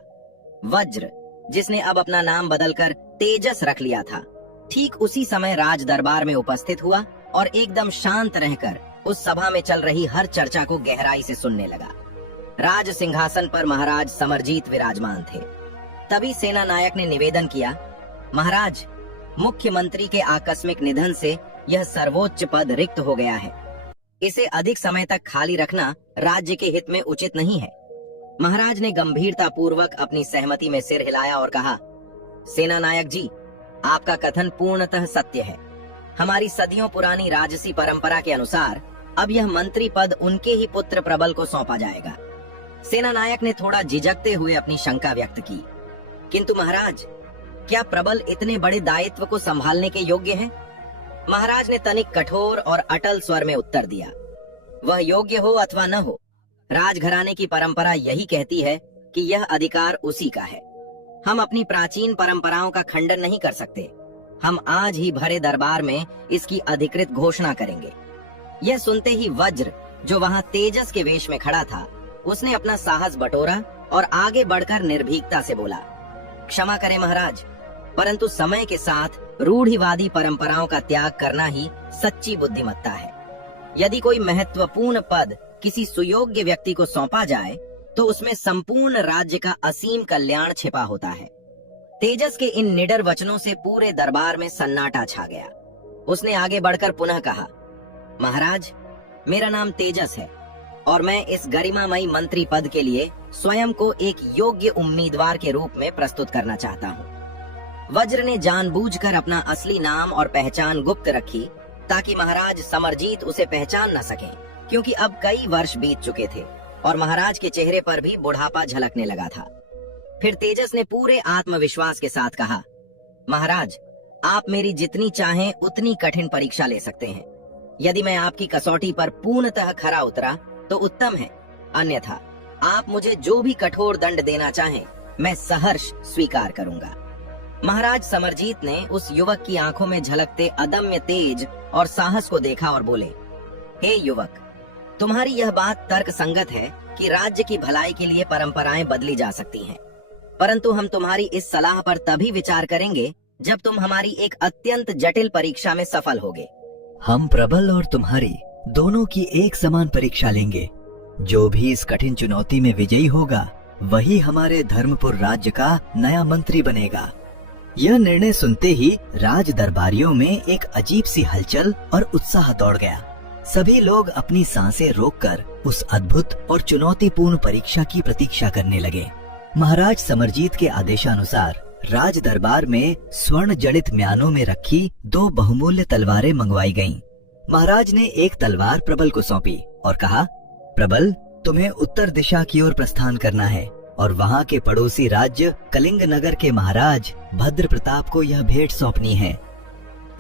वज्र, जिसने अब अपना नाम बदलकर तेजस रख लिया था, ठीक उसी समय राज दरबार में उपस्थित हुआ और एकदम शांत रहकर उस सभा में चल रही हर चर्चा को गहराई से सुनने लगा। राज सिंहासन पर महाराज समरजीत विराजमान थे। तभी सेना नायक ने निवेदन किया, महाराज, मुख्यमंत्री के आकस्मिक निधन से यह सर्वोच्च पद रिक्त हो गया है। इसे अधिक समय तक खाली रखना राज्य के हित में उचित नहीं है। महाराज ने गंभीरता पूर्वक अपनी सहमति में सिर हिलाया और कहा, सेना नायक जी, आपका कथन पूर्णतः सत्य है। हमारी सदियों पुरानी राजसी परंपरा के अनुसार अब यह मंत्री पद उनके ही पुत्र प्रबल को सौंपा जाएगा। सेना नायक ने थोड़ा झिझकते हुए अपनी शंका व्यक्त की, किंतु महाराज, क्या प्रबल इतने बड़े दायित्व को संभालने के योग्य है? महाराज ने तनिक कठोर और अटल स्वर में उत्तर दिया, वह योग्य हो अथवा न हो, राजघराने की परंपरा यही कहती है कि यह अधिकार उसी का है। हम अपनी प्राचीन परंपराओं का खंडन नहीं कर सकते। हम आज ही भरे दरबार में इसकी अधिकृत घोषणा करेंगे। यह सुनते ही वज्र, जो वहां तेजस के वेश में खड़ा था, उसने अपना साहस बटोरा और आगे बढ़कर निर्भीकता से बोला, क्षमा करें महाराज, परंतु समय के साथ रूढ़िवादी परंपराओं का त्याग करना ही सच्ची बुद्धिमत्ता है। यदि कोई महत्वपूर्ण पद किसी सुयोग्य व्यक्ति को सौंपा जाए तो उसमें संपूर्ण राज्य का असीम कल्याण छिपा होता है। तेजस के इन निडर वचनों से पूरे दरबार में सन्नाटा छा गया। उसने आगे बढ़कर पुनः कहा, महाराज, मेरा नाम तेजस है और मैं इस गरिमामयी मंत्री पद के लिए स्वयं को एक योग्य उम्मीदवार के रूप में प्रस्तुत करना चाहता हूँ। वज्र ने जानबूझकर अपना असली नाम और पहचान गुप्त रखी ताकि महाराज समरजीत उसे पहचान न सकें, क्योंकि अब कई वर्ष बीत चुके थे और महाराज के चेहरे पर भी बुढ़ापा झलकने लगा था। फिर तेजस ने पूरे आत्मविश्वास के साथ कहा, महाराज, आप मेरी जितनी चाहें उतनी कठिन परीक्षा ले सकते हैं। यदि मैं आपकी कसौटी पर पूर्णतः खरा उतरा तो उत्तम है, अन्यथा आप मुझे जो भी कठोर दंड देना चाहें मैं सहर्ष स्वीकार करूंगा। महाराज समरजीत ने उस युवक की आंखों में झलकते अदम्य तेज और साहस को देखा और बोले, हे युवक, तुम्हारी यह बात तर्क संगत है कि राज्य की भलाई के लिए परंपराएं बदली जा सकती हैं, परंतु हम तुम्हारी इस सलाह पर तभी विचार करेंगे जब तुम हमारी एक अत्यंत जटिल परीक्षा में सफल होगे। हम प्रबल और तुम्हारी दोनों की एक समान परीक्षा लेंगे। जो भी इस कठिन चुनौती में विजयी होगा वही हमारे धर्मपुर राज्य का नया मंत्री बनेगा। यह निर्णय सुनते ही राज दरबारियों में एक अजीब सी हलचल और उत्साह दौड़ गया। सभी लोग अपनी सांसें रोककर उस अद्भुत और चुनौतीपूर्ण परीक्षा की प्रतीक्षा करने लगे। महाराज समरजीत के आदेशानुसार राज दरबार में स्वर्ण जड़ित म्यानों में रखी 2 बहुमूल्य तलवारें मंगवाई गईं। महाराज ने एक तलवार प्रबल को सौंपी और कहा, प्रबल, तुम्हें उत्तर दिशा की ओर प्रस्थान करना है और वहाँ के पड़ोसी राज्य कलिंग नगर के महाराज भद्र प्रताप को यह भेंट सौंपनी है।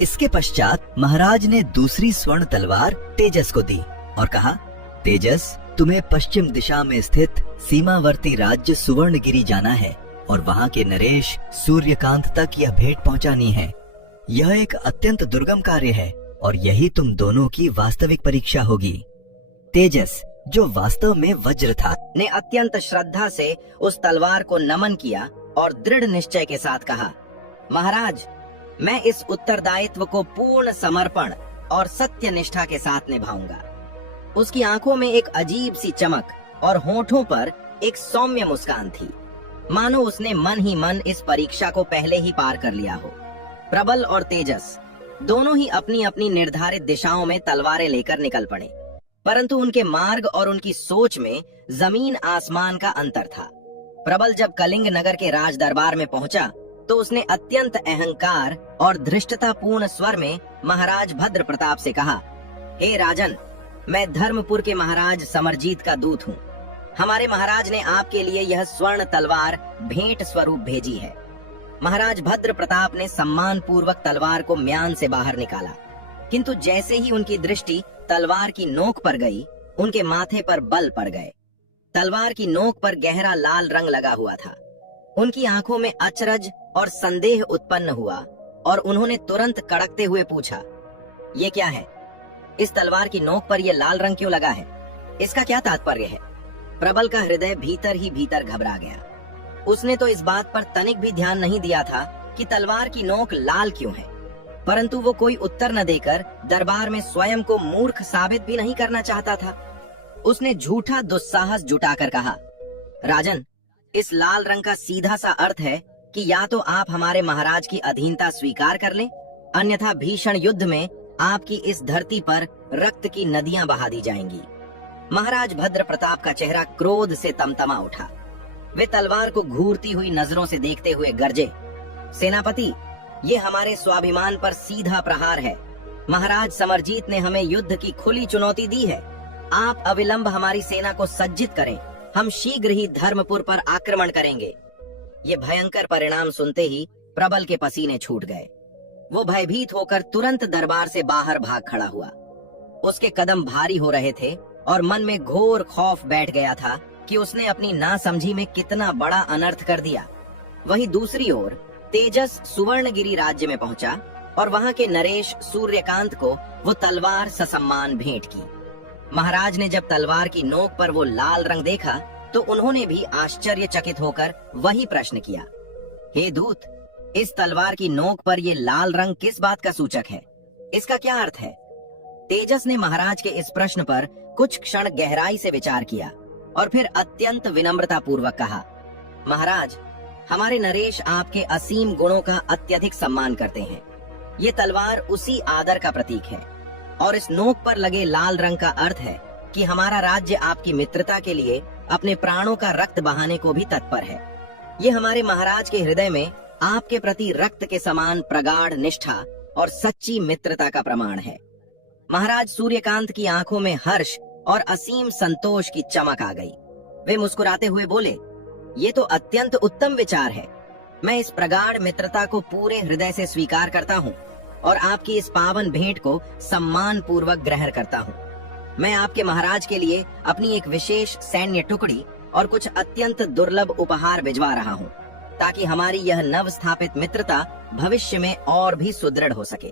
इसके पश्चात महाराज ने दूसरी स्वर्ण तलवार तेजस को दी और कहा, तेजस, तुम्हें पश्चिम दिशा में स्थित सीमावर्ती राज्य सुवर्णगिरी जाना है और वहाँ के नरेश सूर्यकांत तक यह भेंट पहुँचानी है। यह एक अत्यंत दुर्गम कार्य है और यही तुम दोनों की वास्तविक परीक्षा होगी। तेजस, जो वास्तव में वज्र था, ने अत्यंत श्रद्धा से उस तलवार को नमन किया और दृढ़ निश्चय के साथ कहा, महाराज, मैं इस उत्तरदायित्व को पूर्ण समर्पण और सत्य निष्ठा के साथ निभाऊंगा। उसकी आंखों में एक अजीब सी चमक और होठों पर एक सौम्य मुस्कान थी, मानो उसने मन ही मन इस परीक्षा को पहले ही पार कर लिया हो। प्रबल और तेजस दोनों ही अपनी अपनी निर्धारित दिशाओं में तलवारें लेकर निकल पड़े, परंतु उनके मार्ग और उनकी सोच में जमीन आसमान का अंतर था। प्रबल जब कलिंग नगर के राज दरबार में पहुंचा तो उसने अत्यंत अहंकार और धृष्टतापूर्ण स्वर में महाराज भद्र प्रताप से कहा, हे राजन, मैं धर्मपुर के महाराज समरजीत का दूत हूँ। हमारे महाराज ने आपके लिए यह स्वर्ण तलवार भेंट स्वरूप भेजी है। महाराज भद्र प्रताप ने सम्मान पूर्वक तलवार को म्यान से बाहर निकाला, किंतु जैसे ही उनकी दृष्टि तलवार की नोक पर गई, उनके माथे पर बल पड़ गए। तलवार की नोक पर गहरा लाल रंग लगा हुआ था। उनकी आंखों में अचरज और संदेह उत्पन्न हुआ और उन्होंने तुरंत कड़कते हुए पूछा, ये क्या है? इस तलवार की नोक पर यह लाल रंग क्यों लगा है? इसका क्या तात्पर्य है? प्रबल का हृदय भीतर ही भीतर घबरा गया। उसने तो इस बात पर तनिक भी ध्यान नहीं दिया था कि तलवार की नोक लाल क्यों है, परंतु वो कोई उत्तर न देकर दरबार में स्वयं को मूर्ख साबित भी नहीं करना चाहता था। उसने झूठा दुस्साहस जुटाकर कहा, राजन, इस लाल रंग का सीधा सा अर्थ है कि या तो आप हमारे महाराज की अधीनता स्वीकार कर लें, अन्यथा भीषण युद्ध में आपकी इस धरती पर रक्त की नदियां बहा दी जाएंगी। महाराज भद्र प्रताप का चेहरा क्रोध से तमतमा उठा। वे तलवार को घूरती हुई नजरों से देखते हुए गरजे, सेनापति, ये हमारे स्वाभिमान पर सीधा प्रहार है। महाराज समरजीत ने हमें युद्ध की खुली चुनौती दी है। आप अविलंब हमारी सेना को सज्जित करें, हम शीघ्र ही धर्मपुर पर आक्रमण करेंगे। ये भयंकर परिणाम सुनते ही प्रबल के पसीने छूट गए। वो भयभीत होकर तुरंत दरबार से बाहर भाग खड़ा हुआ। उसके कदम भारी हो रहे थे और मन में घोर खौफ बैठ गया था कि उसने अपनी नासमझी में कितना बड़ा अनर्थ कर दिया। वहीं दूसरी ओर तेजस सुवर्णगिरी राज्य में पहुंचा और वहां के नरेश सूर्यकांत को वो तलवार ससम्मान भेंट की। महाराज ने जब तलवार की नोक पर वो लाल रंग देखा तो उन्होंने भी आश्चर्यचकित होकर वही प्रश्न किया, हे दूत, इस तलवार की नोक पर ये लाल रंग किस बात का सूचक है? इसका क्या अर्थ है? तेजस ने महाराज के इस प्रश्न पर कुछ क्षण गहराई से विचार किया और फिर अत्यंत विनम्रता पूर्वक कहा, महाराज, हमारे नरेश आपके असीम गुणों का अत्यधिक सम्मान करते हैं। ये तलवार उसी आदर का प्रतीक है और इस नोक पर लगे लाल रंग का अर्थ है कि हमारा राज्य आपकी मित्रता के लिए अपने प्राणों का रक्त बहाने को भी तत्पर है। ये हमारे महाराज के हृदय में आपके प्रति रक्त के समान प्रगाढ़ निष्ठा और सच्ची मित्रता का प्रमाण है। महाराज सूर्यकांत की आंखों में हर्ष और असीम संतोष की चमक आ गई। वे मुस्कुराते हुए बोले, ये तो अत्यंत उत्तम विचार है। मैं इस प्रगाढ़ मित्रता को पूरे हृदय से स्वीकार करता हूँ और आपकी इस पावन भेंट को सम्मान पूर्वक ग्रहण करता हूँ। मैं आपके महाराज के लिए अपनी एक विशेष सैन्य टुकड़ी और कुछ अत्यंत दुर्लभ उपहार भिजवा रहा हूँ, ताकि हमारी यह नव स्थापित मित्रता भविष्य में और भी सुदृढ़ हो सके।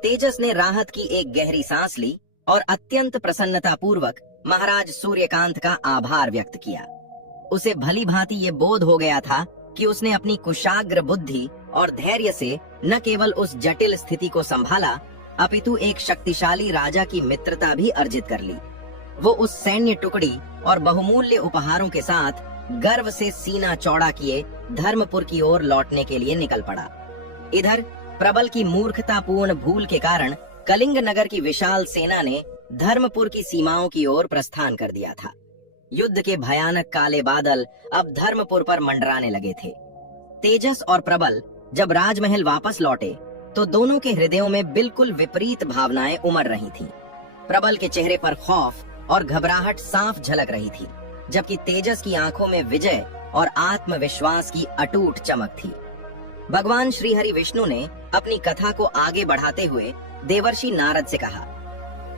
तेजस ने राहत की एक गहरी सांस ली और अत्यंत प्रसन्नता पूर्वक महाराज सूर्यकांत का आभार व्यक्त किया। उसे भली भांति ये बोध हो गया था कि उसने अपनी कुशाग्र बुद्धि और धैर्य से न केवल उस जटिल स्थिति को संभाला, अपितु एक शक्तिशाली राजा की मित्रता भी अर्जित कर ली। वो उस सैन्य टुकड़ी और बहुमूल्य उपहारों के साथ गर्व से सीना चौड़ा किए धर्मपुर की ओर लौटने के लिए निकल पड़ा। इधर प्रबल की मूर्खतापूर्ण भूल के कारण कलिंग नगर की विशाल सेना ने धर्मपुर की सीमाओं की ओर प्रस्थान कर दिया था। युद्ध के भयानक काले बादल अब धर्मपुर पर मंडराने लगे थे। तेजस और प्रबल जब राजमहल वापस लौटे तो दोनों के हृदयों में बिल्कुल विपरीत भावनाएं उमड़ रही थीं। प्रबल के चेहरे पर खौफ और घबराहट साफ झलक रही थी, जबकि तेजस की आंखों में विजय और आत्मविश्वास की अटूट चमक थी। भगवान श्री हरि विष्णु ने अपनी कथा को आगे बढ़ाते हुए देवर्षि नारद से कहा,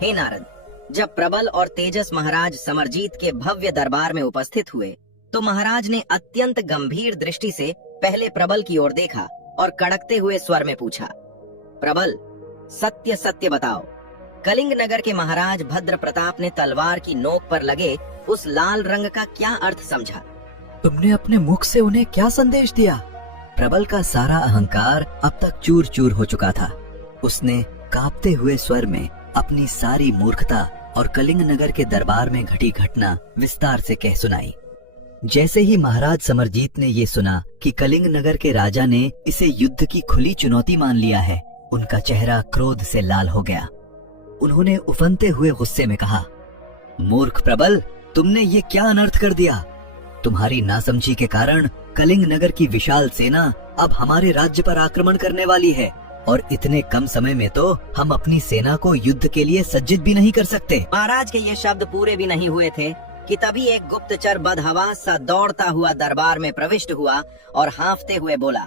हे नारद, जब प्रबल और तेजस महाराज समरजीत के भव्य दरबार में उपस्थित हुए तो महाराज ने अत्यंत गंभीर दृष्टि से पहले प्रबल की ओर देखा और कड़कते हुए स्वर में पूछा, प्रबल, सत्य सत्य बताओ, कलिंग नगर के महाराज भद्र प्रताप ने तलवार की नोक पर लगे उस लाल रंग का क्या अर्थ समझा? तुमने अपने मुख से उन्हें क्या संदेश दिया? प्रबल का सारा अहंकार अब तक चूर चूर हो चुका था। उसने कांपते हुए स्वर में अपनी सारी मूर्खता और कलिंग नगर के दरबार में घटी घटना विस्तार से कह सुनाई। जैसे ही महाराज समरजीत ने ये सुना कि कलिंग नगर के राजा ने इसे युद्ध की खुली चुनौती मान लिया है, उनका चेहरा क्रोध से लाल हो गया। उन्होंने उफनते हुए गुस्से में कहा, मूर्ख प्रबल, तुमने ये क्या अनर्थ कर दिया? तुम्हारी नासमझी के कारण कलिंग नगर की विशाल सेना अब हमारे राज्य पर आक्रमण करने वाली है और इतने कम समय में तो हम अपनी सेना को युद्ध के लिए सज्जित भी नहीं कर सकते। महाराज के ये शब्द पूरे भी नहीं हुए थे कि तभी एक गुप्तचर बदहवास सा दौड़ता हुआ दरबार में प्रविष्ट हुआ और हांफते हुए बोला,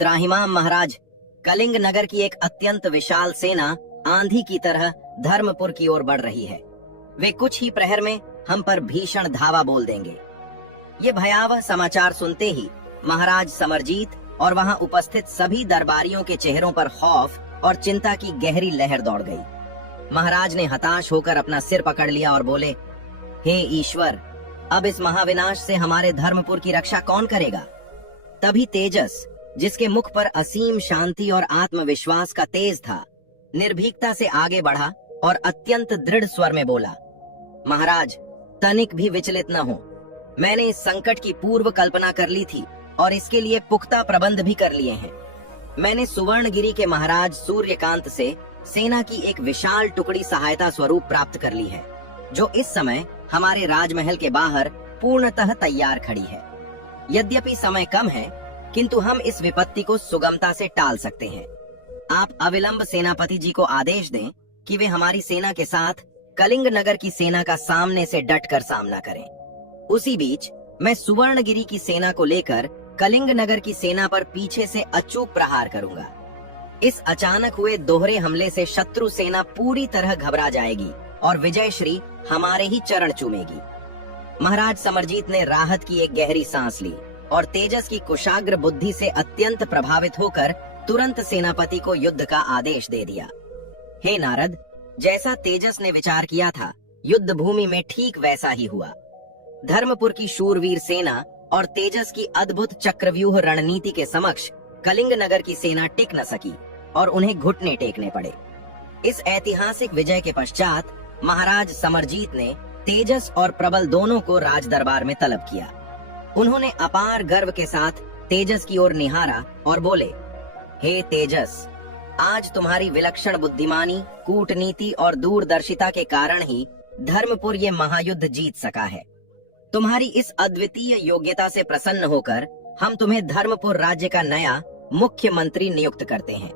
त्राहिमाम महाराज, कलिंग नगर की एक अत्यंत विशाल सेना आंधी की तरह धर्मपुर की ओर बढ़ रही है। वे कुछ ही प्रहर में हम पर भीषण धावा बोल देंगे। ये भयावह समाचार सुनते ही महाराज समरजीत और वहां उपस्थित सभी दरबारियों के चेहरों पर खौफ और चिंता की गहरी लहर दौड़ गई। महाराज ने हताश होकर अपना सिर पकड़ लिया और बोले, हे ईश्वर, अब इस महाविनाश से हमारे धर्मपुर की रक्षा कौन करेगा? तभी तेजस, जिसके मुख पर असीम शांति और आत्मविश्वास का तेज था, निर्भीकता से आगे बढ़ा और अत्यंत दृढ़ स्वर में बोला, महाराज, तनिक भी विचलित न हो। मैंने इस संकट की पूर्व कल्पना कर ली थी और इसके लिए पुख्ता प्रबंध भी कर लिए हैं। मैंने सुवर्णगिरी के महाराज सूर्यकांत से सेना की एक विशाल टुकड़ी सहायता स्वरूप प्राप्त कर ली है, जो इस समय हमारे राजमहल के बाहर पूर्णतः तैयार खड़ी है। यद्यपि समय कम है, किंतु हम इस विपत्ति को सुगमता से टाल सकते हैं। आप अविलंब सेनापति जी को आदेश दें कि वे हमारी सेना के साथ कलिंग नगर की सेना का सामने से डटकर सामना करें। उसी बीच मैं सुवर्णगिरी की सेना को लेकर कलिंग नगर की सेना पर पीछे से अचूक प्रहार करूंगा। इस अचानक हुए दोहरे हमले से शत्रु सेना पूरी तरह घबरा जाएगी और विजयश्री हमारे ही चरण चूमेगी। महाराज समरजीत ने राहत की एक गहरी सांस ली और तेजस की कुशाग्र बुद्धि से अत्यंत प्रभावित होकर तुरंत सेनापति को युद्ध का आदेश दे दिया। हे नारद, जैसा तेजस ने विचार किया था, युद्ध भूमि में ठीक वैसा ही हुआ। धर्मपुर की शूरवीर सेना और तेजस की अद्भुत चक्रव्यूह रणनीति के समक्ष कलिंग नगर की सेना टिक न सकी और उन्हें घुटने टेकने पड़े। इस ऐतिहासिक विजय के पश्चात महाराज समरजीत ने तेजस और प्रबल दोनों को राज दरबार में तलब किया। उन्होंने अपार गर्व के साथ तेजस की ओर निहारा और बोले, हे तेजस, आज तुम्हारी विलक्षण बुद्धिमानी, कूटनीति और दूरदर्शिता के कारण ही धर्मपुर ये महायुद्ध जीत सका है। तुम्हारी इस अद्वितीय योग्यता से प्रसन्न होकर हम तुम्हें धर्मपुर राज्य का नया मुख्यमंत्री नियुक्त करते हैं।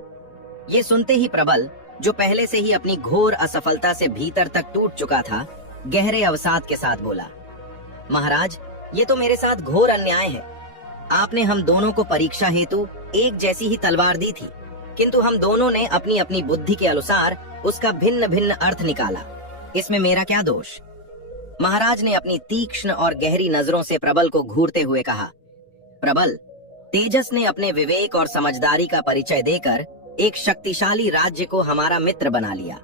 ये सुनते ही प्रबल, जो पहले से ही अपनी घोर असफलता से भीतर तक टूट चुका था, गहरे अवसाद के साथ बोला, महाराज, ये तो मेरे साथ घोर अन्याय है। आपने हम दोनों को परीक्षा हेतु एक जैसी ही तलवार दी थी, किंतु हम दोनों ने अपनी अपनी बुद्धि के अनुसार उसका भिन्न भिन्न अर्थ निकाला। इसमें मेरा क्या दोष? महाराज ने अपनी तीक्ष्ण और गहरी नजरों से प्रबल को घूरते हुए कहा, प्रबल, तेजस ने अपने विवेक और समझदारी का परिचय देकर एक शक्तिशाली राज्य को हमारा मित्र बना लिया,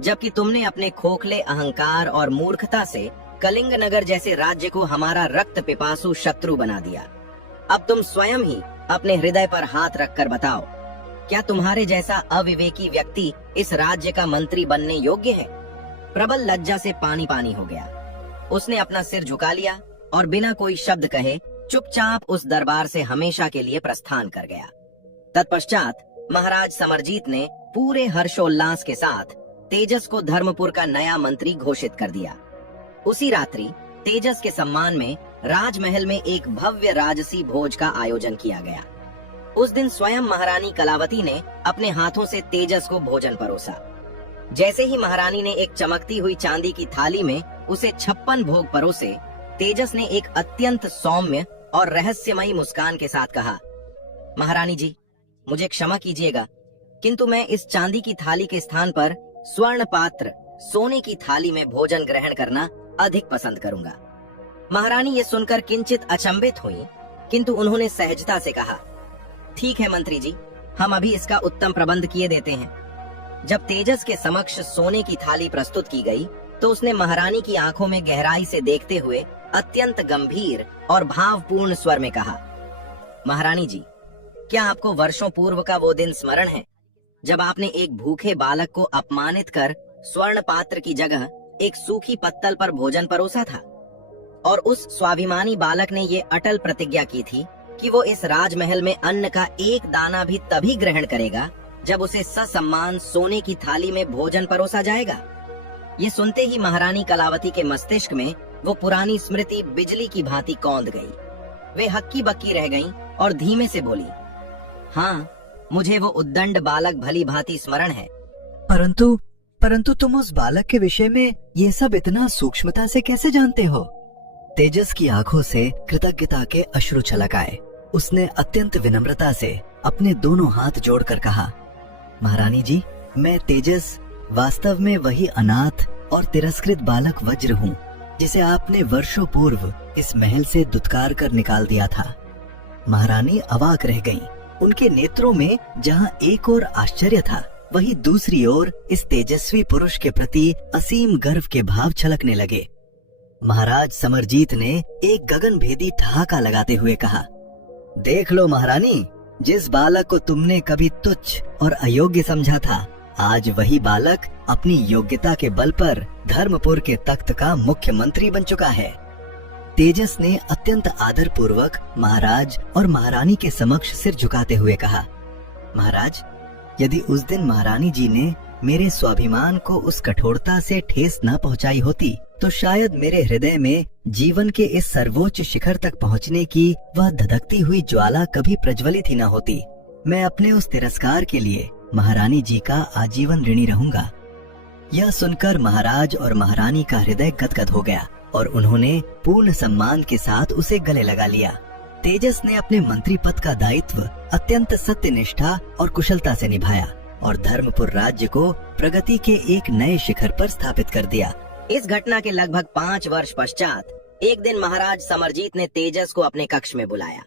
जबकि तुमने अपने खोखले अहंकार और मूर्खता से कलिंग नगर जैसे राज्य को हमारा रक्त पिपासु शत्रु बना दिया। अब तुम स्वयं ही अपने हृदय पर हाथ रखकर बताओ, क्या तुम्हारे जैसा अविवेकी व्यक्ति इस राज्य का मंत्री बनने योग्य है? प्रबल लज्जा से पानी पानी हो गया। उसने अपना सिर झुका लिया और बिना कोई शब्द कहे चुपचाप उस दरबार से हमेशा के लिए प्रस्थान कर गया। तत्पश्चात महाराज समरजीत ने पूरे हर्षोल्लास के साथ तेजस को धर्मपुर का नया मंत्री घोषित कर दिया। उसी रात्रि तेजस के सम्मान में राजमहल में एक भव्य राजसी भोज का आयोजन किया गया। उस दिन स्वयं महारानी कलावती ने अपने हाथों से तेजस को भोजन परोसा। जैसे ही महारानी ने एक चमकती हुई चांदी की थाली में उसे 56 भोग परोसे, तेजस ने एक अत्यंत सौम्य और रहस्यमयी मुस्कान के साथ कहा, महारानी जी, मुझे क्षमा कीजिएगा, किंतु मैं इस चांदी की थाली के स्थान पर स्वर्ण पात्र सोने की थाली में भोजन ग्रहण करना अधिक पसंद करूंगा। महारानी ये सुनकर किंचित अचंभित हुई, किंतु उन्होंने सहजता से कहा, ठीक है मंत्री जी, हम अभी इसका उत्तम प्रबंध किए देते हैं। जब तेजस के समक्ष सोने की थाली प्रस्तुत की गई, तो उसने महारानी की आंखों में गहराई से देखते हुए अत्यंत गंभीर और भावपूर्ण स्वर में कहा, महारानी जी, क्या आपको वर्षों पूर्व का वो दिन स्मरण है जब आपने एक भूखे बालक को अपमानित कर स्वर्ण पात्र की जगह एक सूखी पत्तल पर भोजन परोसा था? और उस स्वाभिमानी बालक ने ये अटल प्रतिज्ञा की थी कि वो इस राजमहल में अन्न का एक दाना भी तभी ग्रहण करेगा जब उसे ससम्मान सोने की थाली में भोजन परोसा जाएगा। ये सुनते ही महारानी कलावती के मस्तिष्क में वो पुरानी स्मृति बिजली की भांति कौंध गई। वे हक्की बक्की रह गईं और धीमे से बोली, हाँ, मुझे वो उद्दंड बालक भली भांति स्मरण है। परंतु परंतु तुम उस बालक के विषय में ये सब इतना सूक्ष्मता से कैसे जानते हो? तेजस की आंखों से कृतज्ञता के अश्रु छलक आए। उसने अत्यंत विनम्रता से अपने दोनों हाथ जोड़कर कहा, महारानी जी, मैं तेजस वास्तव में वही अनाथ और तिरस्कृत बालक वज्र हूँ जिसे आपने वर्षों पूर्व इस महल से दुत्कार कर निकाल दिया था। महारानी अवाक रह गईं। उनके नेत्रों में जहाँ एक ओर आश्चर्य था, वहीं दूसरी ओर इस तेजस्वी पुरुष के प्रति असीम गर्व के भाव छलकने लगे। महाराज समरजीत ने एक गगनभेदी ठहाका लगाते हुए कहा, देख लो महारानी, जिस बालक को तुमने कभी तुच्छ और अयोग्य समझा था, आज वही बालक अपनी योग्यता के बल पर धर्मपुर के तख्त का मुख्यमंत्री बन चुका है। तेजस ने अत्यंत आदर पूर्वक महाराज और महारानी के समक्ष सिर झुकाते हुए कहा, महाराज, यदि उस दिन महारानी जी ने मेरे स्वाभिमान को उस कठोरता से ठेस न पहुंचाई होती, तो शायद मेरे हृदय में जीवन के इस सर्वोच्च शिखर तक पहुंचने की वह धधकती हुई ज्वाला कभी प्रज्वलित ही न होती। मैं अपने उस तिरस्कार के लिए महारानी जी का आजीवन ऋणी रहूंगा। यह सुनकर महाराज और महारानी का हृदय गदगद हो गया और उन्होंने पूर्ण सम्मान के साथ उसे गले लगा लिया। तेजस ने अपने मंत्री पद का दायित्व अत्यंत सत्यनिष्ठा और कुशलता से निभाया और धर्मपुर राज्य को प्रगति के एक नए शिखर पर स्थापित कर दिया। इस घटना के लगभग 5 वर्ष पश्चात एक दिन महाराज समरजीत ने तेजस को अपने कक्ष में बुलाया।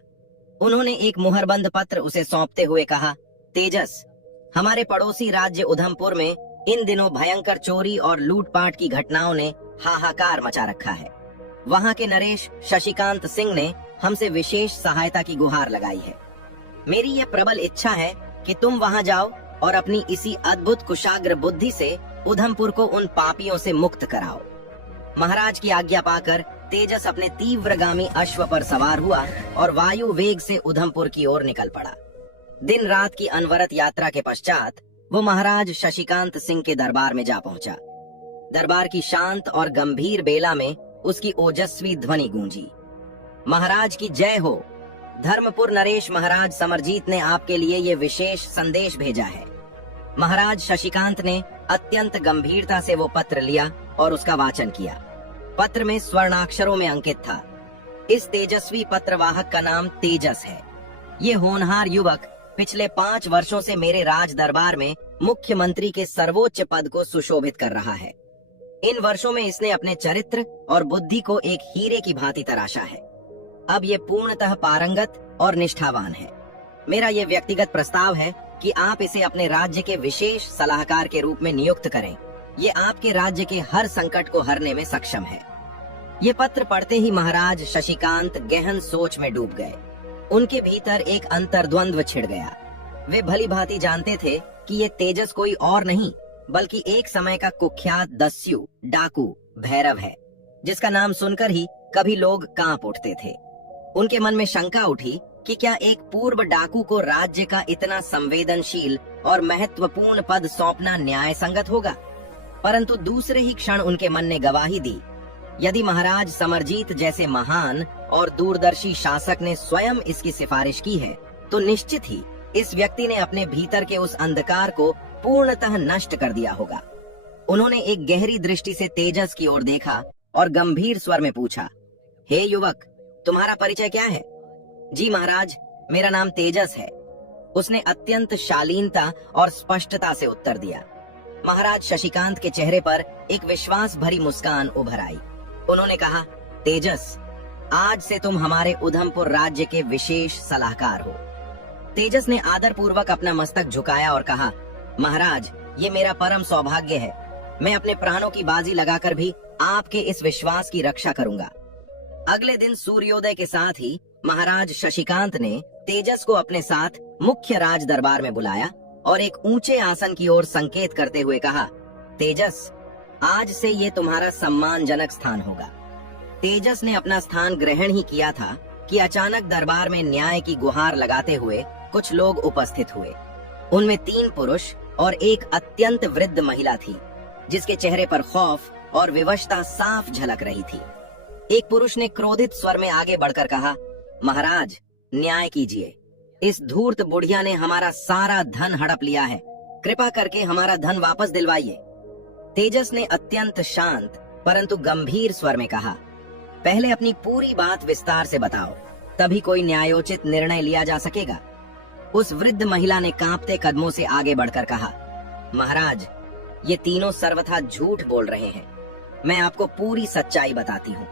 उन्होंने एक मुहरबंद पत्र उसे सौंपते हुए कहा, तेजस, हमारे पड़ोसी राज्य उधमपुर में इन दिनों भयंकर चोरी और लूटपाट की घटनाओं ने हाहाकार मचा रखा है। वहाँ के नरेश शशिकांत सिंह ने हमसे विशेष सहायता की गुहार लगाई है। मेरी यह प्रबल इच्छा है कि तुम वहाँ जाओ और अपनी इसी अद्भुत कुशाग्र बुद्धि से उधमपुर को उन पापियों से मुक्त कराओ। महाराज की आज्ञा पाकर तेजस अपने तीव्रगामी अश्व पर सवार हुआ और वायु वेग से उधमपुर की ओर निकल पड़ा। दिन रात की अनवरत यात्रा के पश्चात वो महाराज शशिकांत सिंह के दरबार में जा पहुंचा। दरबार की शांत और गंभीर बेला में उसकी ओजस्वी ध्वनि गूंजी, महाराज की जय हो। धर्मपुर नरेश महाराज समरजीत ने आपके लिए ये विशेष संदेश भेजा है। महाराज शशिकांत ने अत्यंत गंभीरता से वो पत्र लिया और उसका वाचन किया। पत्र में स्वर्णाक्षरों में अंकित था, इस तेजस्वी पत्रवाहक का नाम तेजस है। ये होनहार युवक पिछले 5 वर्षों से मेरे राज दरबार में मुख्यमंत्री के सर्वोच्च पद को सुशोभित कर रहा है। इन वर्षों में इसने अपने चरित्र और बुद्धि को एक हीरे की भांति तराशा है। अब ये पूर्णतः पारंगत और निष्ठावान है। मेरा ये व्यक्तिगत प्रस्ताव है कि आप इसे अपने राज्य के विशेष सलाहकार के रूप में नियुक्त करें। ये आपके राज्य के हर संकट को हरने में सक्षम है। ये पत्र पढ़ते ही महाराज शशिकांत गहन सोच में डूब गए। उनके भीतर एक अंतर्द्वंद्व छिड़ गया। वे भली भांति जानते थे कि ये तेजस कोई और नहीं बल्कि एक समय का कुख्यात दस्यु डाकू भैरव है, जिसका नाम सुनकर ही कभी लोग कांप उठते थे। उनके मन में शंका उठी कि क्या एक पूर्व डाकू को राज्य का इतना संवेदनशील और महत्वपूर्ण पद सौंपना न्याय संगत होगा। परंतु दूसरे ही क्षण उनके मन ने गवाही दी, यदि महाराज समरजीत जैसे महान और दूरदर्शी शासक ने स्वयं इसकी सिफारिश की है, तो निश्चित ही इस व्यक्ति ने अपने भीतर के उस अंधकार को पूर्णतः नष्ट कर दिया होगा। उन्होंने एक गहरी दृष्टि से तेजस की ओर देखा और गंभीर स्वर में पूछा, हे युवक, तुम्हारा परिचय क्या है? जी महाराज, मेरा नाम तेजस है, उसने अत्यंत शालीनता और स्पष्टता से उत्तर दिया। महाराज शशिकांत के चेहरे पर एक विश्वास भरी मुस्कान उभर आई। उन्होंने कहा, तेजस, आज से तुम हमारे उधमपुर राज्य के विशेष सलाहकार हो। तेजस ने आदर पूर्वक अपना मस्तक झुकाया और कहा, महाराज, ये मेरा परम सौभाग्य है। मैं अपने प्राणों की बाजी लगाकर भी आपके इस विश्वास की रक्षा करूंगा। अगले दिन सूर्योदय के साथ ही महाराज शशिकांत ने तेजस को अपने साथ मुख्य राज दरबार में बुलाया और एक ऊंचे आसन की ओर संकेत करते हुए कहा, तेजस, आज से ये तुम्हारा सम्मानजनक स्थान होगा। तेजस ने अपना स्थान ग्रहण ही किया था कि अचानक दरबार में न्याय की गुहार लगाते हुए कुछ लोग उपस्थित हुए। उनमें 3 पुरुष और एक अत्यंत वृद्ध महिला थी, जिसके चेहरे पर खौफ और विवशता साफ झलक रही थी। एक पुरुष ने क्रोधित स्वर में आगे बढ़कर कहा, महाराज न्याय कीजिए, इस धूर्त बुढ़िया ने हमारा सारा धन हड़प लिया है, कृपा करके हमारा धन वापस दिलवाइए। तेजस ने अत्यंत शांत परंतु गंभीर स्वर में कहा, पहले अपनी पूरी बात विस्तार से बताओ, तभी कोई न्यायोचित निर्णय लिया जा सकेगा। उस वृद्ध महिला ने कांपते कदमों से आगे बढ़कर कहा, महाराज ये तीनों सर्वथा झूठ बोल रहे हैं, मैं आपको पूरी सच्चाई बताती हूँ।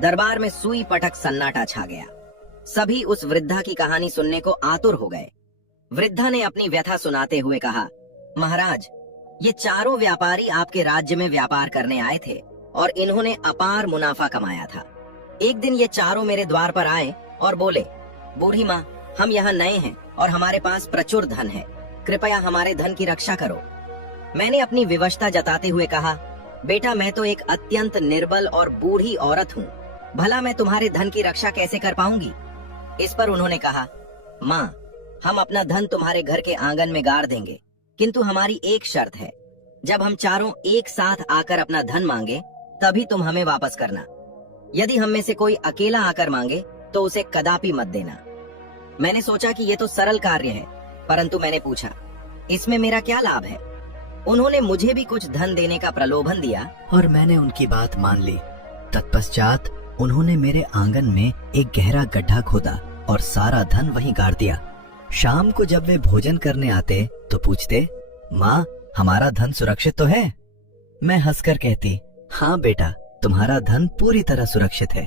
दरबार में सुई पटक सन्नाटा छा गया। सभी उस वृद्धा की कहानी सुनने को आतुर हो गए। वृद्धा ने अपनी व्यथा सुनाते हुए कहा, महाराज ये चारों व्यापारी आपके राज्य में व्यापार करने आए थे और इन्होंने अपार मुनाफा कमाया था। एक दिन ये चारों मेरे द्वार पर आए और बोले, बूढ़ी माँ हम यहाँ नए हैं और हमारे पास प्रचुर धन है, कृपया हमारे धन की रक्षा करो। मैंने अपनी विवशता जताते हुए कहा, बेटा मैं तो एक अत्यंत निर्बल और बूढ़ी औरत हूँ, भला मैं तुम्हारे धन की रक्षा कैसे कर पाऊंगी। इस पर उन्होंने कहा, माँ हम अपना धन तुम्हारे घर के आंगन में गाड़ देंगे, किंतु हमारी एक शर्त है, जब हम चारों एक साथ आकर अपना धन मांगे तभी तुम हमें वापस करना। यदि हम में से कोई अकेला आकर मांगे तो उसे कदापि मत देना। मैंने सोचा कि ये तो सरल कार्य है, परंतु मैंने पूछा, इसमें मेरा क्या लाभ है। उन्होंने मुझे भी कुछ धन देने का प्रलोभन दिया और मैंने उनकी बात मान ली। तत्पश्चात उन्होंने मेरे आंगन में एक गहरा गड्ढा खोदा और सारा धन वहीं गाड़ दिया। शाम को जब वे भोजन करने आते तो पूछते, माँ हमारा धन सुरक्षित तो है? मैं हंसकर कहती, हाँ बेटा तुम्हारा धन पूरी तरह सुरक्षित है।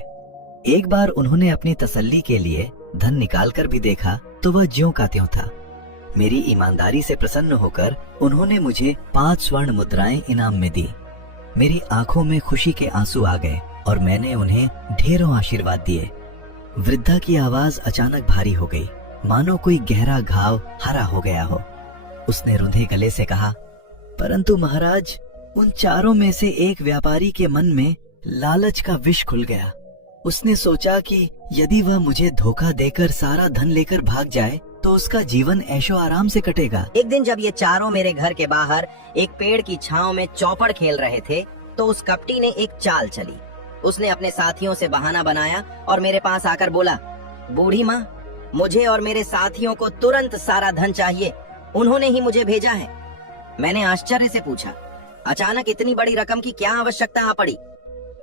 एक बार उन्होंने अपनी तसल्ली के लिए धन निकाल कर भी देखा तो वह ज्यों का त्यों था। मेरी ईमानदारी से प्रसन्न होकर उन्होंने मुझे 5 स्वर्ण मुद्राएं इनाम में दी। मेरी आंखों में खुशी के आंसू आ गए और मैंने उन्हें ढेरों आशीर्वाद दिए। वृद्धा की आवाज अचानक भारी हो गई, मानो कोई गहरा घाव हरा हो गया हो। उसने रुंधे गले से कहा, परंतु महाराज उन चारों में से एक व्यापारी के मन में लालच का विष खुल गया। उसने सोचा कि यदि वह मुझे धोखा देकर सारा धन लेकर भाग जाए तो उसका जीवन ऐशो आराम से कटेगा। एक दिन जब ये चारों मेरे घर के बाहर एक पेड़ की छांव में चौपड़ खेल रहे थे तो उस कपटी ने एक चाल चली। उसने अपने साथियों से बहाना बनाया और मेरे पास आकर बोला, बूढ़ी माँ मुझे और मेरे साथियों को तुरंत सारा धन चाहिए, उन्होंने ही मुझे भेजा है। मैंने आश्चर्य से पूछा, अचानक इतनी बड़ी रकम की क्या आवश्यकता आ पड़ी।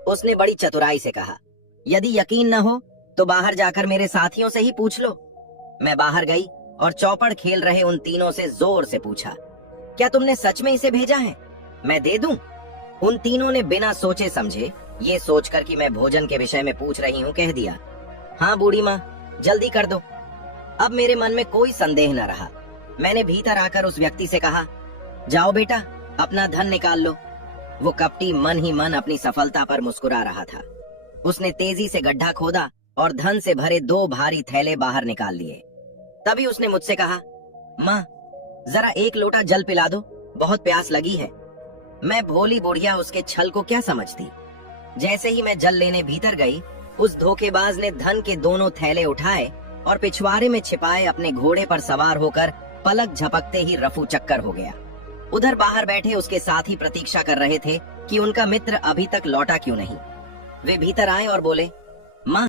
उसने बड़ी चतुराई से कहा, यदि यकीन न हो तो बाहर जाकर मेरे साथियों से ही पूछ लो। मैं बाहर गई और चौपड़ खेल रहे उन तीनों से जोर से पूछा, क्या तुमने सच में इसे भेजा है? मैं दे दूं? उन तीनों ने बिना सोचे समझे, ये सोचकर कि मैं भोजन के विषय में पूछ रही हूँ, कह दिया, हाँ बूढ़ी माँ जल्दी कर दो। अब मेरे मन में कोई संदेह न रहा। मैंने भीतर आकर उस व्यक्ति से कहा, जाओ बेटा अपना धन निकाल लो। वो कपटी मन ही मन अपनी सफलता पर मुस्कुरा रहा था। उसने तेजी से गड्ढा खोदा और धन से भरे 2 भारी थैले बाहर निकाल लिए। तभी उसने मुझसे कहा, माँ जरा 1 लोटा जल पिला दो, बहुत प्यास लगी है। मैं भोली बुढ़िया उसके छल को क्या समझती। जैसे ही मैं जल लेने भीतर गई, उस धोखेबाज ने धन के दोनों थैले उठाए और पिछवाड़े में छिपाए अपने घोड़े पर सवार होकर पलक झपकते ही रफू चक्कर हो गया। उधर बाहर बैठे उसके साथी प्रतीक्षा कर रहे थे कि उनका मित्र अभी तक लौटा क्यों नहीं। वे भीतर आए और बोले,